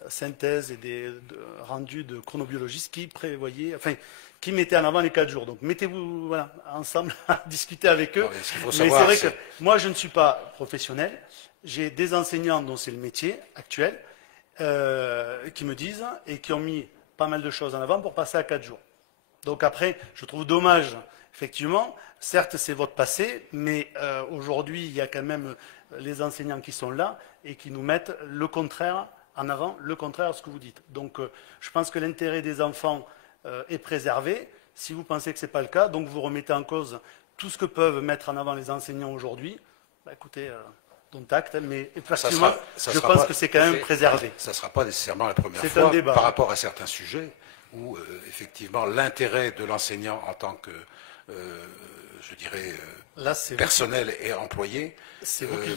synthèses et des rendus de chronobiologistes qui prévoyaient, enfin, qui mettaient en avant les 4 jours. Donc mettez-vous voilà, ensemble à discuter avec eux. Mais c'est vrai que moi, je ne suis pas professionnel. J'ai des enseignants dont c'est le métier actuel qui me disent et qui ont mis pas mal de choses en avant pour passer à 4 jours. Donc après, je trouve dommage, effectivement, certes c'est votre passé, mais aujourd'hui il y a quand même les enseignants qui sont là et qui nous mettent le contraire en avant, le contraire de ce que vous dites. Donc je pense que l'intérêt des enfants est préservé. Si vous pensez que ce n'est pas le cas, donc vous remettez en cause tout ce que peuvent mettre en avant les enseignants aujourd'hui, bah, écoutez, dont acte, mais effectivement, je pense que c'est quand même préservé. Ça ne sera pas nécessairement la première fois un débat. Par rapport à certains sujets où, effectivement, l'intérêt de l'enseignant en tant que, je dirais, personnel et employé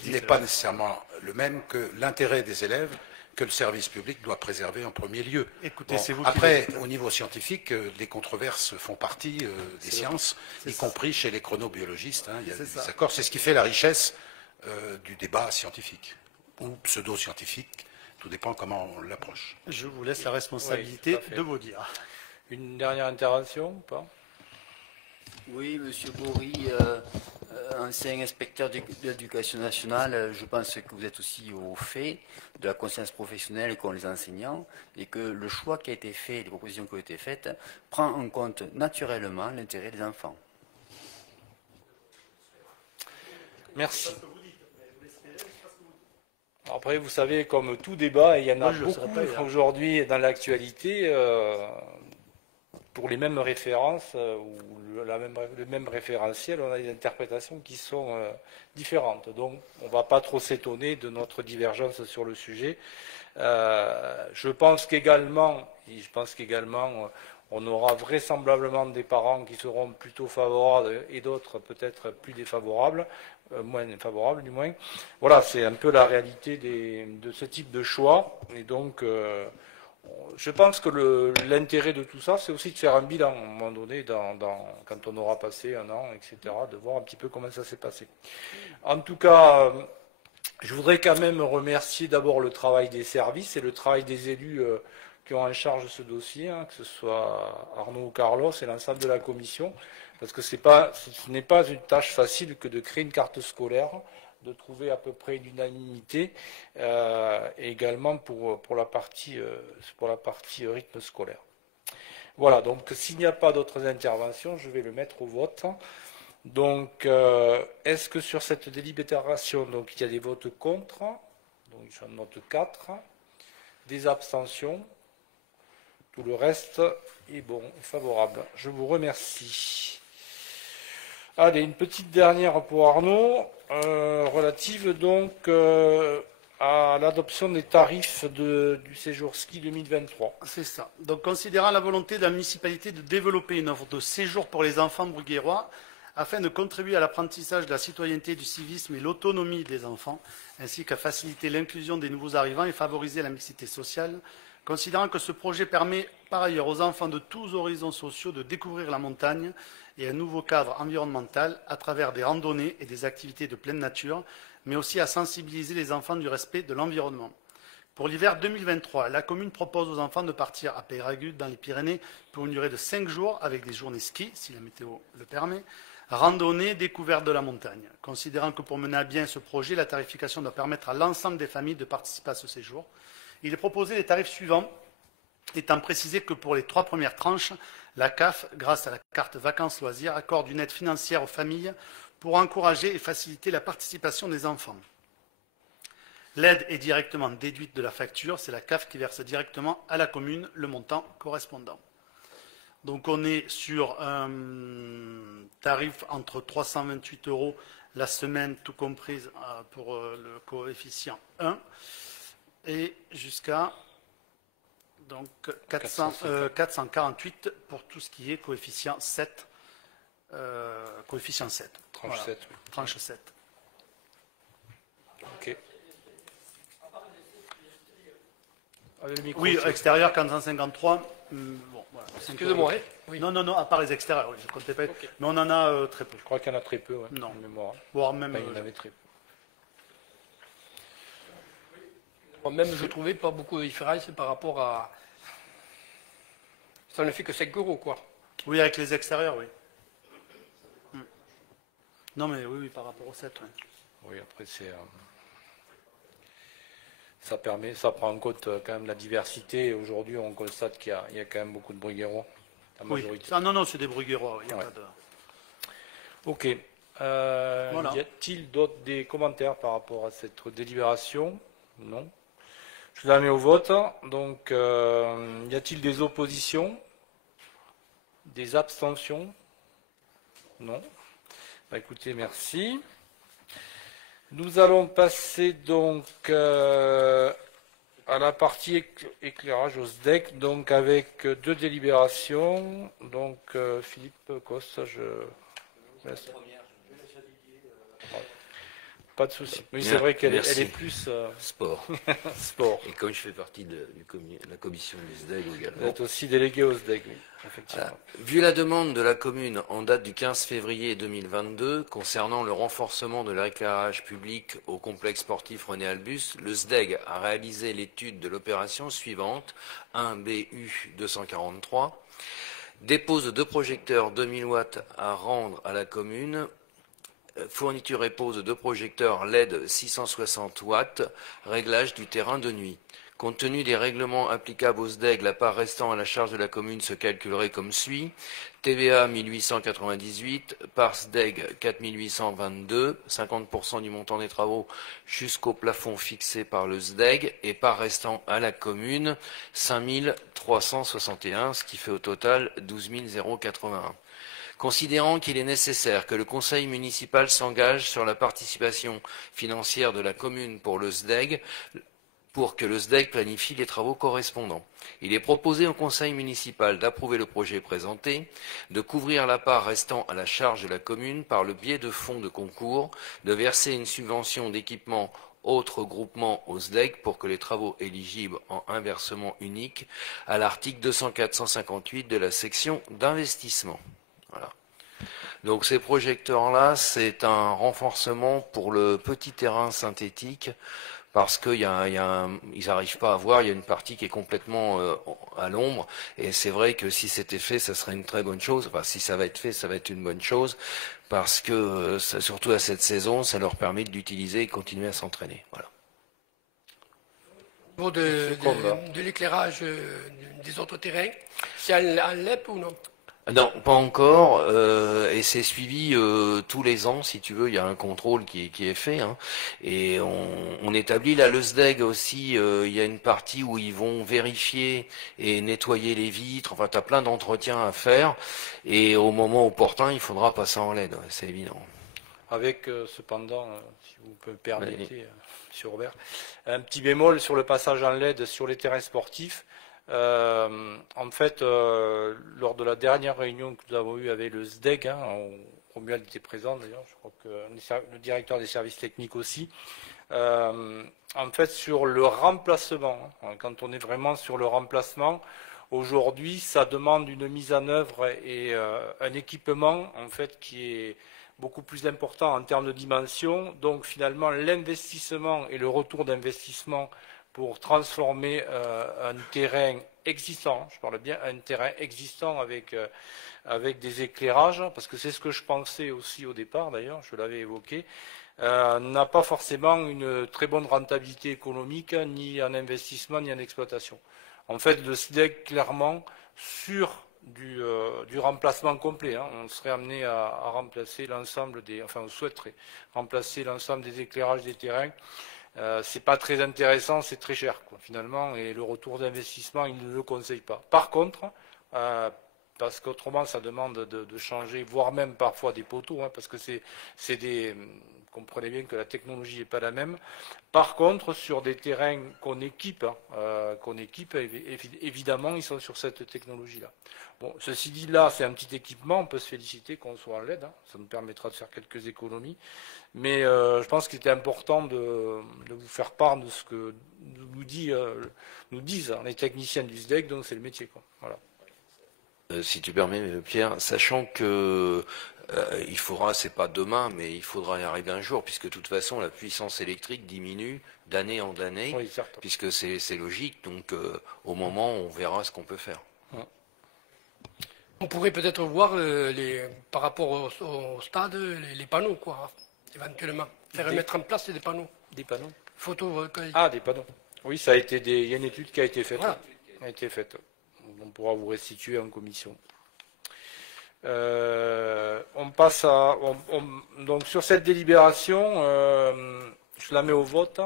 n'est pas nécessairement le même que l'intérêt des élèves que le service public doit préserver en premier lieu. Écoutez, bon, après, au niveau scientifique, les controverses font partie des sciences, y compris chez les chronobiologistes. Hein, il y a des accords. C'est ce qui fait la richesse du débat scientifique ou pseudo-scientifique. Tout dépend comment on l'approche. Je vous laisse la responsabilité de vous dire. Une dernière intervention ou pas? Oui, Monsieur Bory, ancien inspecteur d'éducation nationale, je pense que vous êtes aussi au fait de la conscience professionnelle qu'ont les enseignants et que le choix qui a été fait, les propositions qui ont été faites, prend en compte naturellement l'intérêt des enfants. Merci. Après, vous savez, comme tout débat, il y en a beaucoup aujourd'hui dans l'actualité pour les mêmes références ou le même référentiel, on a des interprétations qui sont différentes. Donc, on ne va pas trop s'étonner de notre divergence sur le sujet. Je pense qu'également, on aura vraisemblablement des parents qui seront plutôt favorables et d'autres peut-être plus défavorables, moins favorables du moins. Voilà, c'est un peu la réalité de ce type de choix. Et donc, je pense que l'intérêt de tout ça, c'est aussi de faire un bilan à un moment donné, quand on aura passé un an, etc., de voir un petit peu comment ça s'est passé. En tout cas, je voudrais quand même remercier d'abord le travail des services et le travail des élus qui ont en charge ce dossier, hein, que ce soit Arnaud ou Carlos et l'ensemble de la commission, parce que ce n'est pas une tâche facile que de créer une carte scolaire, de trouver à peu près l'unanimité, et également pour la partie rythme scolaire. Voilà, donc s'il n'y a pas d'autres interventions, je vais le mettre au vote. Donc, est-ce que sur cette délibération, donc, il y a des votes contre? Donc, j'en note 4. Des abstentions? Tout le reste est bon, favorable. Je vous remercie. Allez, une petite dernière pour Arnaud, relative donc à l'adoption des tarifs du séjour ski 2023. C'est ça. Donc, considérant la volonté de la municipalité de développer une offre de séjour pour les enfants bruguérois, afin de contribuer à l'apprentissage de la citoyenneté, du civisme et l'autonomie des enfants, ainsi qu'à faciliter l'inclusion des nouveaux arrivants et favoriser la mixité sociale, considérant que ce projet permet par ailleurs aux enfants de tous horizons sociaux de découvrir la montagne et un nouveau cadre environnemental à travers des randonnées et des activités de pleine nature, mais aussi à sensibiliser les enfants du respect de l'environnement. Pour l'hiver 2023, la commune propose aux enfants de partir à Peyragudes dans les Pyrénées pour une durée de 5 jours avec des journées ski, si la météo le permet, randonnée, découverte de la montagne. Considérant que pour mener à bien ce projet, la tarification doit permettre à l'ensemble des familles de participer à ce séjour, il est proposé les tarifs suivants, étant précisé que pour les 3 premières tranches, la CAF, grâce à la carte vacances-loisirs, accorde une aide financière aux familles pour encourager et faciliter la participation des enfants. L'aide est directement déduite de la facture, c'est la CAF qui verse directement à la commune le montant correspondant. Donc on est sur un tarif entre 328 € la semaine, tout comprise pour le coefficient 1, et jusqu'à donc 448 pour tout ce qui est coefficient 7. Coefficient 7. Tranche Voilà. 7. Oui. Tranche 7. Ok. Avec le micro, Oui, c'est- extérieur 453. Bon, voilà. Excusez-moi. Hein. Oui. Non, à part les extérieurs, oui, je ne comptais pas. Ok. Mais on en a très peu. Je crois qu'il y en a très peu, ouais, Non. en mémoire. Voire même. Enfin, il y en avait très peu. Moi-même, je trouvais pas beaucoup de différence par rapport à. Ça ne fait que 5 €, quoi. Oui, avec les extérieurs, oui. Non, mais oui, par rapport au 7. Oui. Oui, après, ça prend en compte quand même la diversité. Aujourd'hui, on constate qu'il y a quand même beaucoup de brugueros, la Oui. majorité. Ah, non, c'est des bruguerois. Il y a Ouais. pas de... Ok. Voilà. Y a-t-il des commentaires par rapport à cette délibération? Non. Je la mets au vote. Donc, y a-t-il des oppositions? Des abstentions? Non. Bah, écoutez, merci. Nous allons passer donc à la partie éclairage au SDEC, donc avec 2 délibérations. Donc, Philippe Coste, je laisse. Pas de souci. Oui, c'est Bien, vrai qu'elle merci. est plus Sport. sport. Et comme je fais partie de la commission du SDEG Vous également. êtes aussi délégué au SDEC, oui, effectivement. Voilà. Vu la demande de la commune en date du 15 février 2022 concernant le renforcement de l'éclairage public au complexe sportif René Albus, le SDEG a réalisé l'étude de l'opération suivante, 1 BU 243, dépose de 2 projecteurs 2000 watts à rendre à la commune, fourniture et pose de 2 projecteurs LED 660 watts, réglage du terrain de nuit. Compte tenu des règlements applicables au SDEG, la part restant à la charge de la commune se calculerait comme suit. TVA 1898, part SDEG 4822, 50% du montant des travaux jusqu'au plafond fixé par le SDEG, et part restant à la commune 5361, ce qui fait au total 12 081. Considérant qu'il est nécessaire que le conseil municipal s'engage sur la participation financière de la commune pour que le SDEG planifie les travaux correspondants. Il est proposé au conseil municipal d'approuver le projet présenté, de couvrir la part restant à la charge de la commune par le biais de fonds de concours, de verser une subvention d'équipement autres groupements au SDEG pour que les travaux éligibles en un versement unique à l'article 204-158 de la section d'investissement. Voilà. Donc ces projecteurs-là, c'est un renforcement pour le petit terrain synthétique parce qu'ils n'arrivent pas à voir, il y a une partie qui est complètement à l'ombre, et c'est vrai que si c'était fait, ça serait une très bonne chose. Enfin, si ça va être fait, ça va être une bonne chose, parce que surtout à cette saison, ça leur permet de l'utiliser et de continuer à s'entraîner. Voilà. Au niveau de l'éclairage des autres terrains, c'est en LEP ou non? Non, pas encore, et c'est suivi tous les ans, si tu veux, il y a un contrôle qui est fait, hein, et on établit là le SDEG aussi, il y a une partie où ils vont vérifier et nettoyer les vitres, enfin tu as plein d'entretiens à faire, et au moment opportun, il faudra passer en LED, ouais, c'est évident. Avec cependant, si vous me permettez, M. Robert, un petit bémol sur le passage en LED sur les terrains sportifs. En fait, lors de la dernière réunion que nous avons eue avec le SDEG, hein, Romuald était présent d'ailleurs, je crois que le directeur des services techniques aussi, en fait sur le remplacement, hein, quand on est vraiment sur le remplacement, aujourd'hui ça demande une mise en œuvre et un équipement en fait qui est beaucoup plus important en termes de dimension, donc finalement l'investissement et le retour d'investissement pour transformer un terrain existant, je parle bien un terrain existant avec des éclairages, parce que c'est ce que je pensais aussi au départ d'ailleurs, je l'avais évoqué, n'a pas forcément une très bonne rentabilité économique, ni en investissement, ni en exploitation. En fait, le SDEG, clairement, sur du remplacement complet, hein, on serait amené à remplacer l'ensemble on souhaiterait remplacer l'ensemble des éclairages des terrains. c'est pas très intéressant, c'est très cher, quoi, finalement, et le retour d'investissement, il ne le conseille pas. Par contre, parce qu'autrement, ça demande de changer, voire même parfois des poteaux, hein, parce que c'est des... Comprenez bien que la technologie n'est pas la même. Par contre, sur des terrains qu'on équipe, évidemment, ils sont sur cette technologie-là. Bon, ceci dit, là, c'est un petit équipement, on peut se féliciter qu'on soit en LED, hein, ça nous permettra de faire quelques économies. Mais je pense qu'il était important de vous faire part de ce que nous disent les techniciens du SDEC, donc c'est le métier, quoi. Voilà. Si tu permets, Pierre, sachant que il faudra, c'est pas demain, mais il faudra y arriver un jour, puisque de toute façon la puissance électrique diminue d'année en année, Oui, certes. puisque c'est logique. Donc au moment, on verra ce qu'on peut faire. On pourrait peut-être voir par rapport au stade les panneaux, quoi, éventuellement. Mettre en place des panneaux. Des panneaux. Photovoltaïques. Ah, des panneaux. Oui, ça a été il y a une étude qui a été faite. Voilà. On pourra vous restituer en commission. On passe à... donc sur cette délibération, je la mets au vote.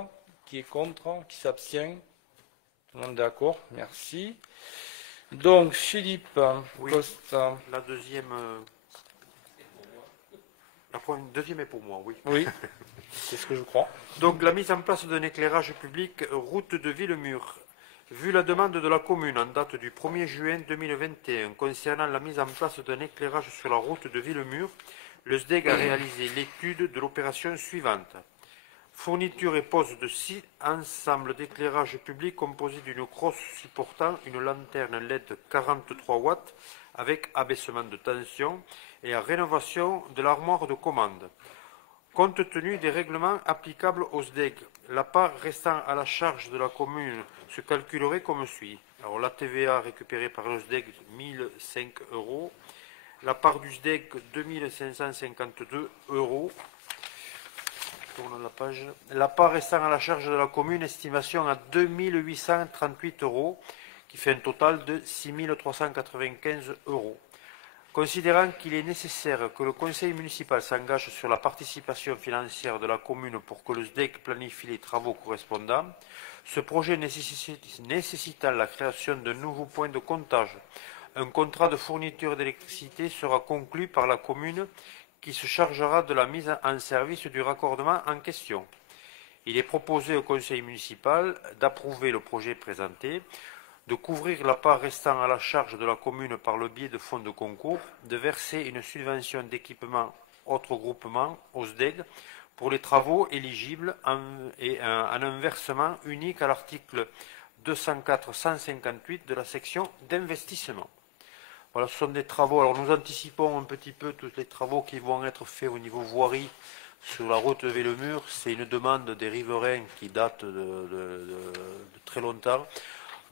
Qui est contre? Qui s'abstient? Tout le monde est d'accord? Merci. Donc, Philippe, Oui. Costa. La deuxième... deuxième est pour moi, oui. Oui, c'est ce que je crois. Donc, la mise en place d'un éclairage public route de Villemur. Vu la demande de la commune en date du 1er juin 2021 concernant la mise en place d'un éclairage sur la route de Villemur, le SDEG a réalisé l'étude de l'opération suivante. Fourniture et pose de 6 ensembles d'éclairage public composés d'une crosse supportant une lanterne LED 43 watts avec abaissement de tension et la rénovation de l'armoire de commande. Compte tenu des règlements applicables au SDEG, la part restant à la charge de la commune se calculerait comme suit. Alors la TVA récupérée par le SDEG, 1005 €. La part du SDEG, 2552 €. Tourne la page. La part restant à la charge de la commune, estimation à 2838 €, qui fait un total de 6395 €. Considérant qu'il est nécessaire que le conseil municipal s'engage sur la participation financière de la commune pour que le SDEC planifie les travaux correspondants, ce projet nécessitant la création d'un nouveau point de comptage, un contrat de fourniture d'électricité sera conclu par la commune qui se chargera de la mise en service du raccordement en question. Il est proposé au conseil municipal d'approuver le projet présenté, de couvrir la part restant à la charge de la commune par le biais de fonds de concours, de verser une subvention d'équipement autre groupement au SDEG pour les travaux éligibles et un versement unique à l'article 204-158 de la section d'investissement. Voilà, ce sont des travaux. Alors nous anticipons un petit peu tous les travaux qui vont être faits au niveau voirie sur la route de Villemur. C'est une demande des riverains qui date de très longtemps.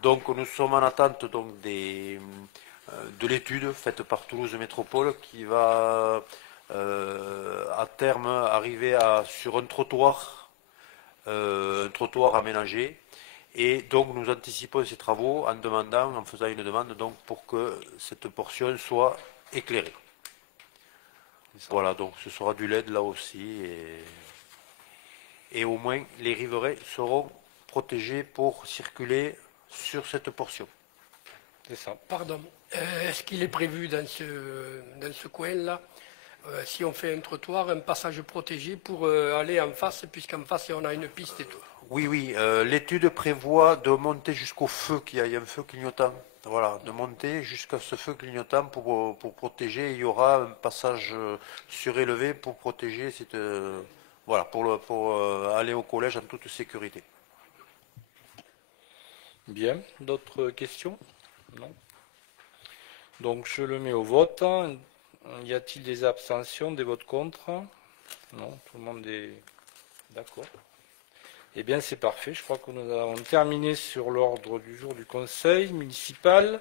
Donc nous sommes en attente donc, de l'étude faite par Toulouse Métropole qui va à terme arriver sur un trottoir aménagé. Et donc nous anticipons ces travaux en faisant une demande donc, pour que cette portion soit éclairée. Voilà, donc ce sera du LED là aussi. Et au moins les riverains seront protégés pour circuler sur cette portion. C'est ça. Pardon. Est-ce qu'il est prévu dans ce coin-là, si on fait un trottoir, un passage protégé pour aller en face, puisqu'en face on a une piste et tout? Oui, l'étude prévoit de monter jusqu'au feu, qu'il y a un feu clignotant. Voilà, de monter jusqu'à ce feu clignotant pour protéger. Il y aura un passage surélevé pour protéger voilà, pour aller au collège en toute sécurité. Bien. D'autres questions? Non. Donc je le mets au vote. Y a-t-il des abstentions, des votes contre? Non, tout le monde est d'accord. Eh bien, c'est parfait. Je crois que nous avons terminé sur l'ordre du jour du conseil municipal.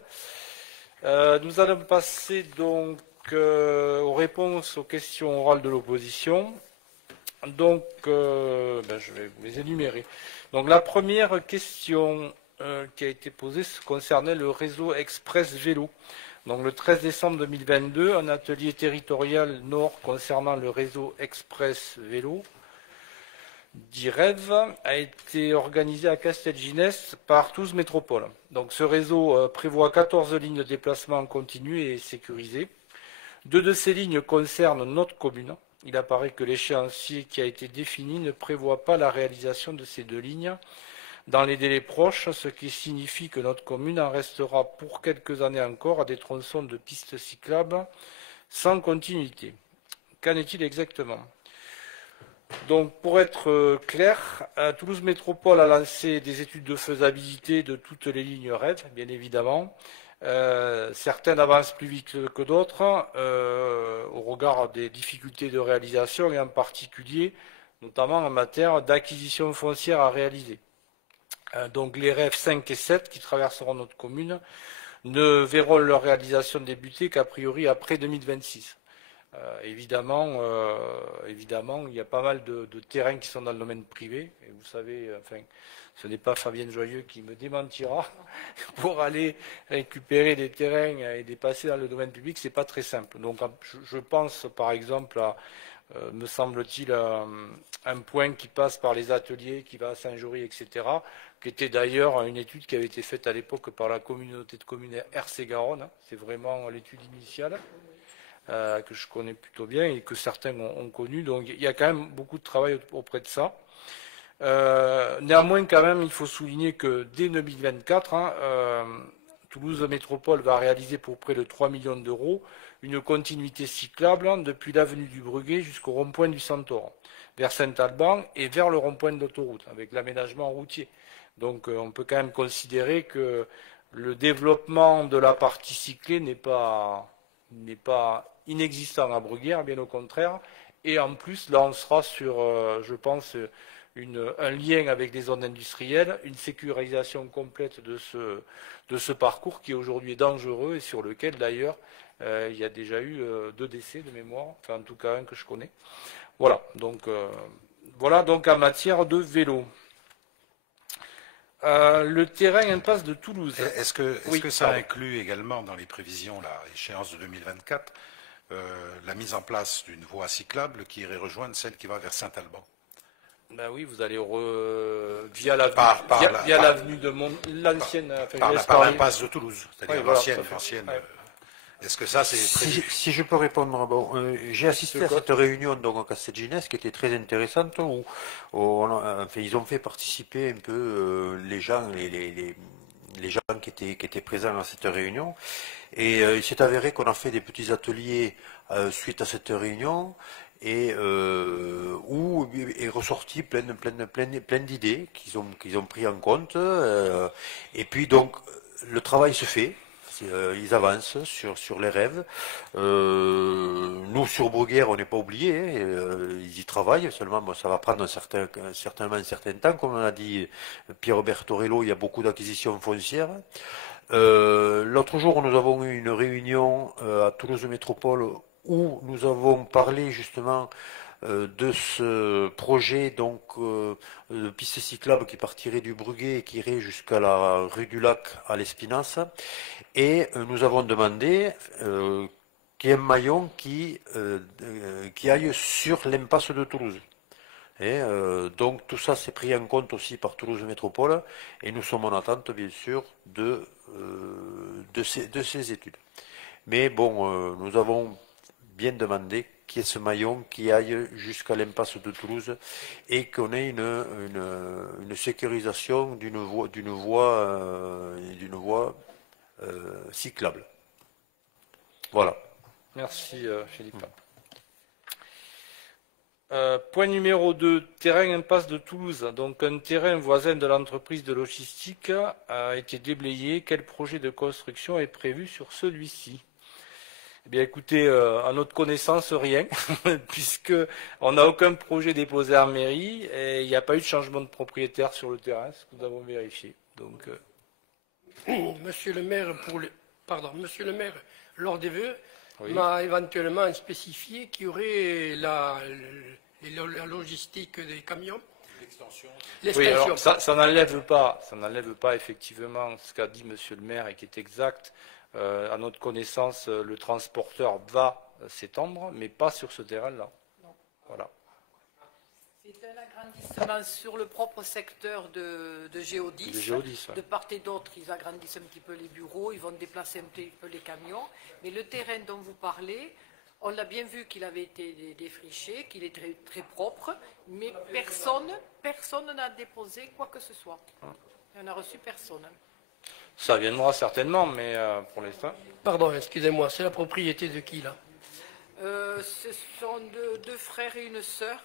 Nous allons passer donc aux réponses aux questions orales de l'opposition. Donc, je vais vous les énumérer. Donc, la première question qui a été posée concernait le réseau Express Vélo. Donc, le 13 décembre 2022, un atelier territorial Nord concernant le réseau Express Vélo d'IREV a été organisé à Castelginest par Toulouse Métropole. Donc ce réseau prévoit 14 lignes de déplacement en continu et sécurisées. 2 de ces lignes concernent notre commune. Il apparaît que l'échéancier qui a été défini ne prévoit pas la réalisation de ces 2 lignes dans les délais proches, ce qui signifie que notre commune en restera pour quelques années encore à des tronçons de pistes cyclables sans continuité. Qu'en est-il exactement ? Donc, pour être clair, Toulouse Métropole a lancé des études de faisabilité de toutes les lignes REV, bien évidemment. Certaines avancent plus vite que d'autres au regard des difficultés de réalisation et en particulier, notamment en matière d'acquisition foncière à réaliser. Donc, les REV 5 et 7 qui traverseront notre commune ne verront leur réalisation débuter qu'a priori après 2026. Évidemment, il y a pas mal de terrains qui sont dans le domaine privé. Et vous savez, enfin, ce n'est pas Fabienne Joyeux qui me démentira. Pour aller récupérer des terrains et les passer dans le domaine public, c'est pas très simple. Donc, je pense, par exemple, à, me semble-t-il, un point qui passe par les ateliers, qui va à Saint-Jory, etc., qui était d'ailleurs une étude qui avait été faite à l'époque par la communauté de communes RC-Garonne. C'est vraiment l'étude initiale. Que je connais plutôt bien et que certains ont connu. Donc il y a quand même beaucoup de travail auprès de ça. Néanmoins, quand même, il faut souligner que dès 2024, Toulouse Métropole va réaliser pour près de 3 millions d'euros une continuité cyclable depuis l'avenue du Bruguet jusqu'au rond-point du Centaure, vers Saint-Alban et vers le rond-point de l'autoroute, avec l'aménagement routier. Donc on peut quand même considérer que le développement de la partie cyclée n'est pas inexistant à Bruguière, bien au contraire. Et en plus, là, on sera sur, je pense, un lien avec des zones industrielles, une sécurisation complète de ce parcours qui aujourd'hui est dangereux et sur lequel, d'ailleurs, il y a déjà eu 2 décès de mémoire, enfin en tout cas un que je connais. Voilà, donc en matière de vélo. Le terrain impasse de Toulouse. Est-ce que ça inclut également dans les prévisions, la échéance de 2024, la mise en place d'une voie cyclable qui irait rejoindre celle qui va vers Saint-Alban? Ben oui, vous allez via l'avenue de l'ancienne. Par l'impasse de Toulouse, c'est-à-dire l'ancienne. Est-ce que ça, c'est prévu? Si je peux répondre, bon, j'ai assisté à cette réunion donc à Castelginest qui était très intéressante où ils ont fait participer un peu les gens qui étaient présents à cette réunion et il s'est avéré qu'on a fait des petits ateliers suite à cette réunion et où est ressorti plein d'idées qu'ils ont pris en compte et puis donc le travail se fait. Ils avancent sur les rêves. Nous, sur Bruguière, on n'est pas oubliés. Ils y travaillent. Seulement, bon, ça va prendre certainement un certain temps. Comme on a dit Pierre Bertorello, il y a beaucoup d'acquisitions foncières. L'autre jour, nous avons eu une réunion à Toulouse Métropole où nous avons parlé justement de ce projet donc de piste cyclable qui partirait du Bruguet et qui irait jusqu'à la rue du Lac à l'Espinasse. Et nous avons demandé qu'il y ait un maillon qui aille sur l'impasse de Toulouse. Et donc tout ça c'est pris en compte aussi par Toulouse Métropole et nous sommes en attente bien sûr de ces études. Mais bon, nous avons bien demandé qu'il y ait ce maillon qui aille jusqu'à l'impasse de Toulouse et qu'on ait une sécurisation d'une voie cyclable. Voilà. Merci Philippe. Point numéro 2, terrain impasse de Toulouse. Donc un terrain voisin de l'entreprise de logistique a été déblayé. Quel projet de construction est prévu sur celui-ci? Eh bien écoutez, à notre connaissance, rien, puisqu'on n'a aucun projet déposé en mairie et il n'y a pas eu de changement de propriétaire sur le terrain, ce que nous avons vérifié. Donc, Monsieur le maire, lors des vœux, m'a éventuellement spécifié qu'il y aurait la logistique des camions. L'extension. Oui, alors ça n'enlève pas effectivement ce qu'a dit Monsieur le maire et qui est exact. À notre connaissance, le transporteur va s'étendre, mais pas sur ce terrain-là. Voilà. C'est un agrandissement sur le propre secteur de Géodis. De Géodis, ouais. De part et d'autre, ils agrandissent un petit peu les bureaux, ils vont déplacer un petit peu les camions. Mais le terrain dont vous parlez, on a bien vu qu'il avait été défriché, qu'il est très, très propre, mais personne n'a déposé quoi que ce soit. On n'a reçu personne. Ça viendra certainement, mais pour l'instant... Pardon, excusez-moi, c'est la propriété de qui là? Ce sont deux frères et une sœur,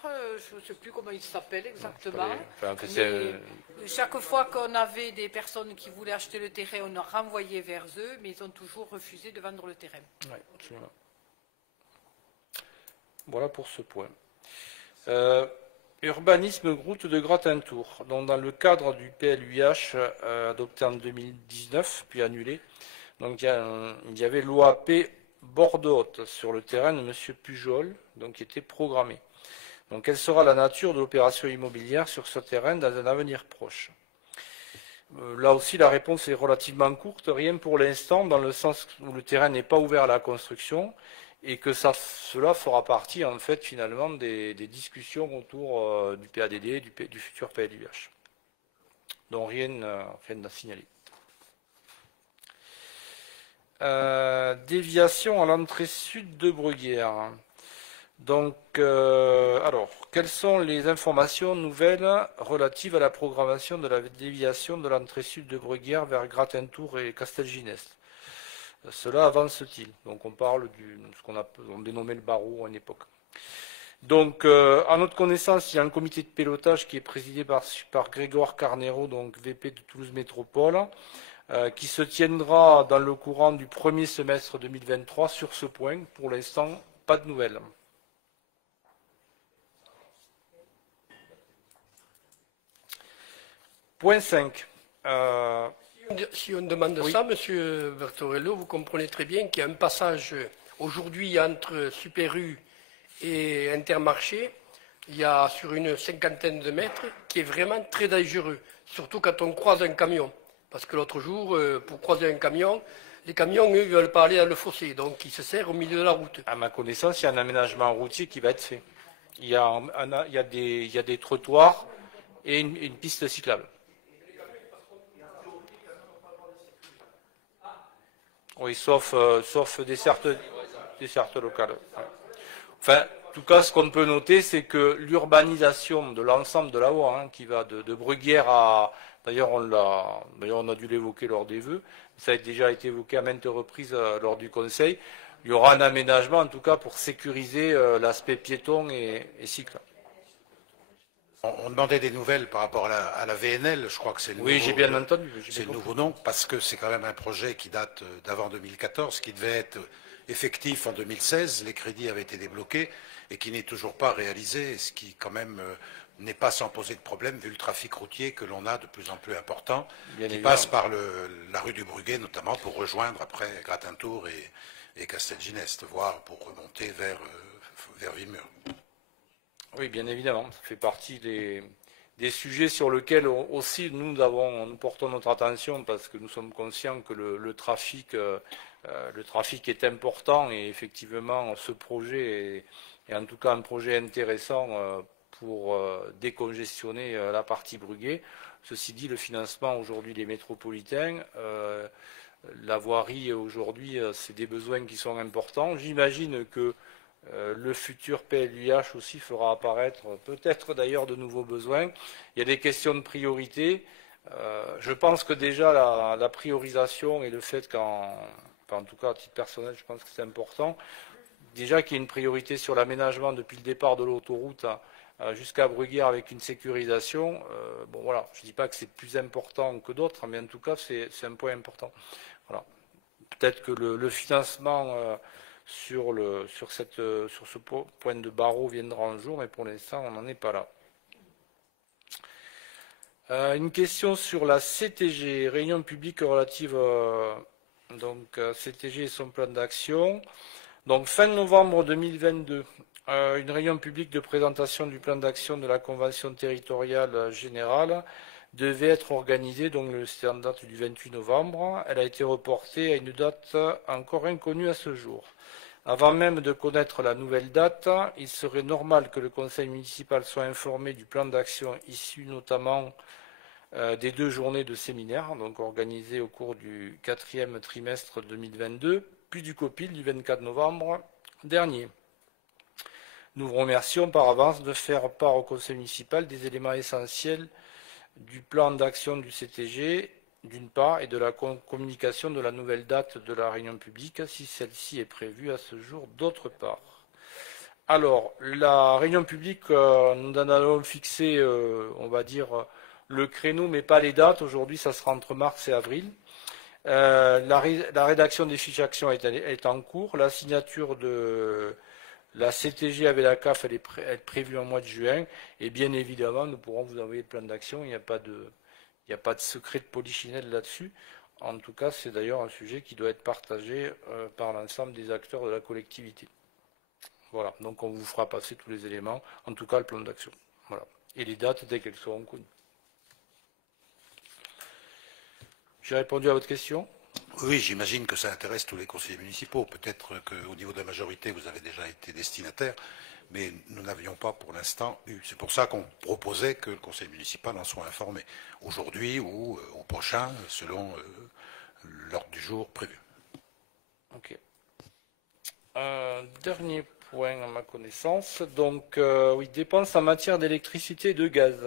je ne sais plus comment ils s'appellent exactement. Mais chaque fois qu'on avait des personnes qui voulaient acheter le terrain, on a renvoyé vers eux, mais ils ont toujours refusé de vendre le terrain. Oui, absolument. Voilà pour ce point. Urbanisme route de Gratentour. Donc dans le cadre du PLUIH adopté en 2019, puis annulé, donc il y avait l'OAP Bordeaux-Haute sur le terrain de M. Pujol, donc qui était programmé. Donc quelle sera la nature de l'opération immobilière sur ce terrain dans un avenir proche? Là aussi la réponse est relativement courte, rien pour l'instant, dans le sens où le terrain n'est pas ouvert à la construction et que cela fera partie en fait finalement des discussions autour du PADD, du futur PLUIH. Donc rien à signaler. Déviation à l'entrée sud de Bruguière. Donc, alors, quelles sont les informations nouvelles relatives à la programmation de la déviation de l'entrée sud de Bruguière vers Gratentour et Castelginest? Cela avance-t-il? Donc, on parle de ce qu'on a dénommé le barreau à une époque. Donc, à notre connaissance, il y a un comité de pilotage qui est présidé par Grégoire Carnero, donc VP de Toulouse Métropole, qui se tiendra dans le courant du premier semestre 2023 sur ce point. Pour l'instant, pas de nouvelles. Point 5. Si on demande ça, M. Bertorello, vous comprenez très bien qu'il y a un passage aujourd'hui entre Super U et Intermarché, il y a sur une cinquantaine de mètres, qui est vraiment très dangereux, surtout quand on croise un camion. Parce que l'autre jour, pour croiser un camion, les camions, eux, veulent pas aller dans le fossé, donc ils se serrent au milieu de la route. À ma connaissance, il y a un aménagement routier qui va être fait. Il y a des trottoirs et une piste cyclable. Oui, sauf dessertes locales. Ouais. Enfin, en tout cas, ce qu'on peut noter, c'est que l'urbanisation de l'ensemble de la voie, qui va de Bruguière à... D'ailleurs, on a dû l'évoquer lors des vœux. Ça a déjà été évoqué à maintes reprises lors du Conseil. Il y aura un aménagement, en tout cas, pour sécuriser l'aspect piéton et cycle. On demandait des nouvelles par rapport à la VNL, je crois que c'est le nouveau. Oui, j'ai bien entendu. C'est le nouveau nom, parce que c'est quand même un projet qui date d'avant 2014, qui devait être effectif en 2016. Les crédits avaient été débloqués et qui n'est toujours pas réalisé, ce qui quand même n'est pas sans poser de problème vu le trafic routier que l'on a de plus en plus important, qui passe par la rue du Bruguet notamment pour rejoindre après Gratentour et Castelginest, voire pour remonter vers Villemur. Oui, bien évidemment, ça fait partie des sujets sur lesquels aussi nous portons notre attention parce que nous sommes conscients que le trafic est important et effectivement ce projet est en tout cas un projet intéressant pour décongestionner la partie Bruguet. Ceci dit, le financement aujourd'hui des métropolitains, la voirie aujourd'hui, c'est des besoins qui sont importants. J'imagine que le futur PLUIH aussi fera apparaître peut-être d'ailleurs de nouveaux besoins. Il y a des questions de priorité. Je pense que déjà la priorisation et le fait en tout cas à titre personnel, je pense que c'est important. Déjà qu'il y ait une priorité sur l'aménagement depuis le départ de l'autoroute jusqu'à Bruguière avec une sécurisation. Bon voilà, je ne dis pas que c'est plus important que d'autres, mais en tout cas c'est un point important. Voilà. Peut-être que le financement sur ce point de barreau viendra un jour, mais pour l'instant on n'en est pas là. Une question sur la CTG, réunion publique relative donc CTG et son plan d'action. Donc fin novembre 2022, une réunion publique de présentation du plan d'action de la Convention territoriale générale devait être organisée, donc c'est en date du 28 novembre. Elle a été reportée à une date encore inconnue à ce jour. Avant même de connaître la nouvelle date, il serait normal que le conseil municipal soit informé du plan d'action issu notamment des 2 journées de séminaire, donc organisées au cours du 4e trimestre 2022, puis du COPIL du 24 novembre dernier. Nous vous remercions par avance de faire part au conseil municipal des éléments essentiels du plan d'action du CTG, d'une part, et de la communication de la nouvelle date de la réunion publique, si celle-ci est prévue à ce jour, d'autre part. Alors, la réunion publique, nous en avons fixé, on va dire, le créneau, mais pas les dates. Aujourd'hui, ça sera entre mars et avril. La rédaction des fiches actions est en cours. La signature de la CTG avec la CAF, elle est prévue en mois de juin. Et bien évidemment, nous pourrons vous envoyer le plan d'action. Il n'y a pas de secret de polichinelle là-dessus. En tout cas, c'est d'ailleurs un sujet qui doit être partagé par l'ensemble des acteurs de la collectivité. Voilà, donc on vous fera passer tous les éléments, en tout cas le plan d'action. Voilà. Et les dates dès qu'elles seront connues. J'ai répondu à votre question? Oui, j'imagine que ça intéresse tous les conseillers municipaux. Peut-être qu'au niveau de la majorité, vous avez déjà été destinataire, mais nous n'avions pas pour l'instant eu. C'est pour ça qu'on proposait que le conseil municipal en soit informé, aujourd'hui ou au prochain, selon l'ordre du jour prévu. Ok. Dernier point à ma connaissance. Donc, oui, dépenses en matière d'électricité et de gaz.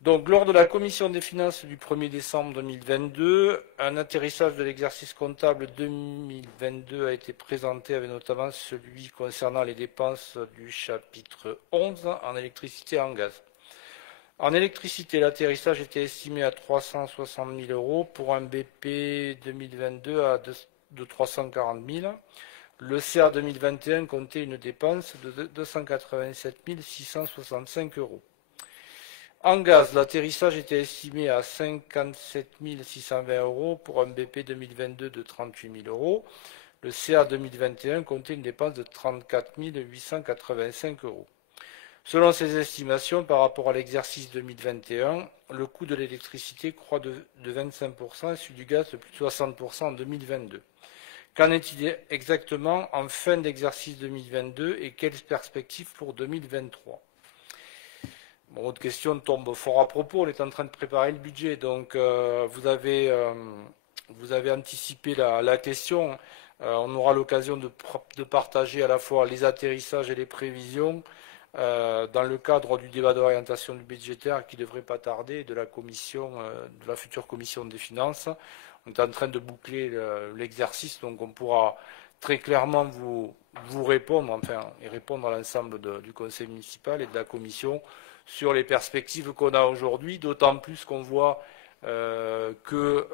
Donc, lors de la commission des finances du 1er décembre 2022, un atterrissage de l'exercice comptable 2022 a été présenté, avec notamment celui concernant les dépenses du chapitre 11 en électricité et en gaz. En électricité, l'atterrissage était estimé à 360 000 euros pour un BP 2022 de 340 000. Le CA 2021 comptait une dépense de 287 665 euros. En gaz, l'atterrissage était estimé à 57 620 euros pour un BP 2022 de 38 000 euros. Le CA 2021 comptait une dépense de 34 885 euros. Selon ces estimations, par rapport à l'exercice 2021, le coût de l'électricité croît de 25% et celui du gaz de plus de 60% en 2022. Qu'en est-il exactement en fin d'exercice 2022 et quelles perspectives pour 2023 ? Bon, votre question tombe fort à propos, on est en train de préparer le budget, donc vous avez anticipé la question. On aura l'occasion de partager à la fois les atterrissages et les prévisions dans le cadre du débat d'orientation du budgétaire qui ne devrait pas tarder de la future commission des finances. On est en train de boucler l'exercice, donc on pourra très clairement vous répondre, et répondre à l'ensemble du conseil municipal et de la commission sur les perspectives qu'on a aujourd'hui, d'autant plus qu'on voit que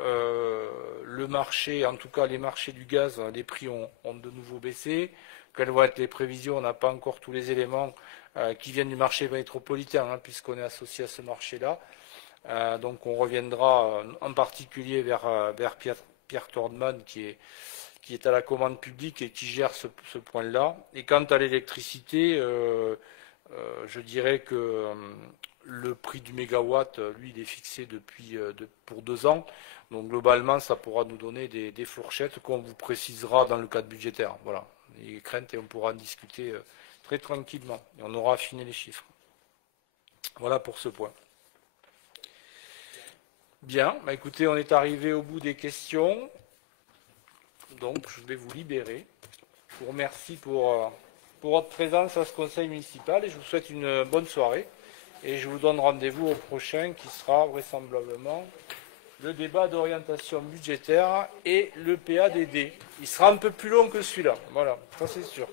le marché, en tout cas les marchés du gaz, les prix ont de nouveau baissé. Quelles vont être les prévisions? On n'a pas encore tous les éléments qui viennent du marché métropolitain, puisqu'on est associé à ce marché-là. Donc on reviendra en particulier vers Pierre Tordman qui est à la commande publique et qui gère ce point-là. Et quant à l'électricité, je dirais que le prix du mégawatt, lui, il est fixé pour 2 ans. Donc globalement, ça pourra nous donner des fourchettes qu'on vous précisera dans le cadre budgétaire. Voilà, les craintes, et on pourra en discuter très tranquillement. Et on aura affiné les chiffres. Voilà pour ce point. Bien, écoutez, on est arrivé au bout des questions. Donc, je vais vous libérer. Je vous remercie pour votre présence à ce conseil municipal et je vous souhaite une bonne soirée. Et je vous donne rendez-vous au prochain qui sera vraisemblablement le débat d'orientation budgétaire et le PADD. Il sera un peu plus long que celui-là. Voilà, ça c'est sûr.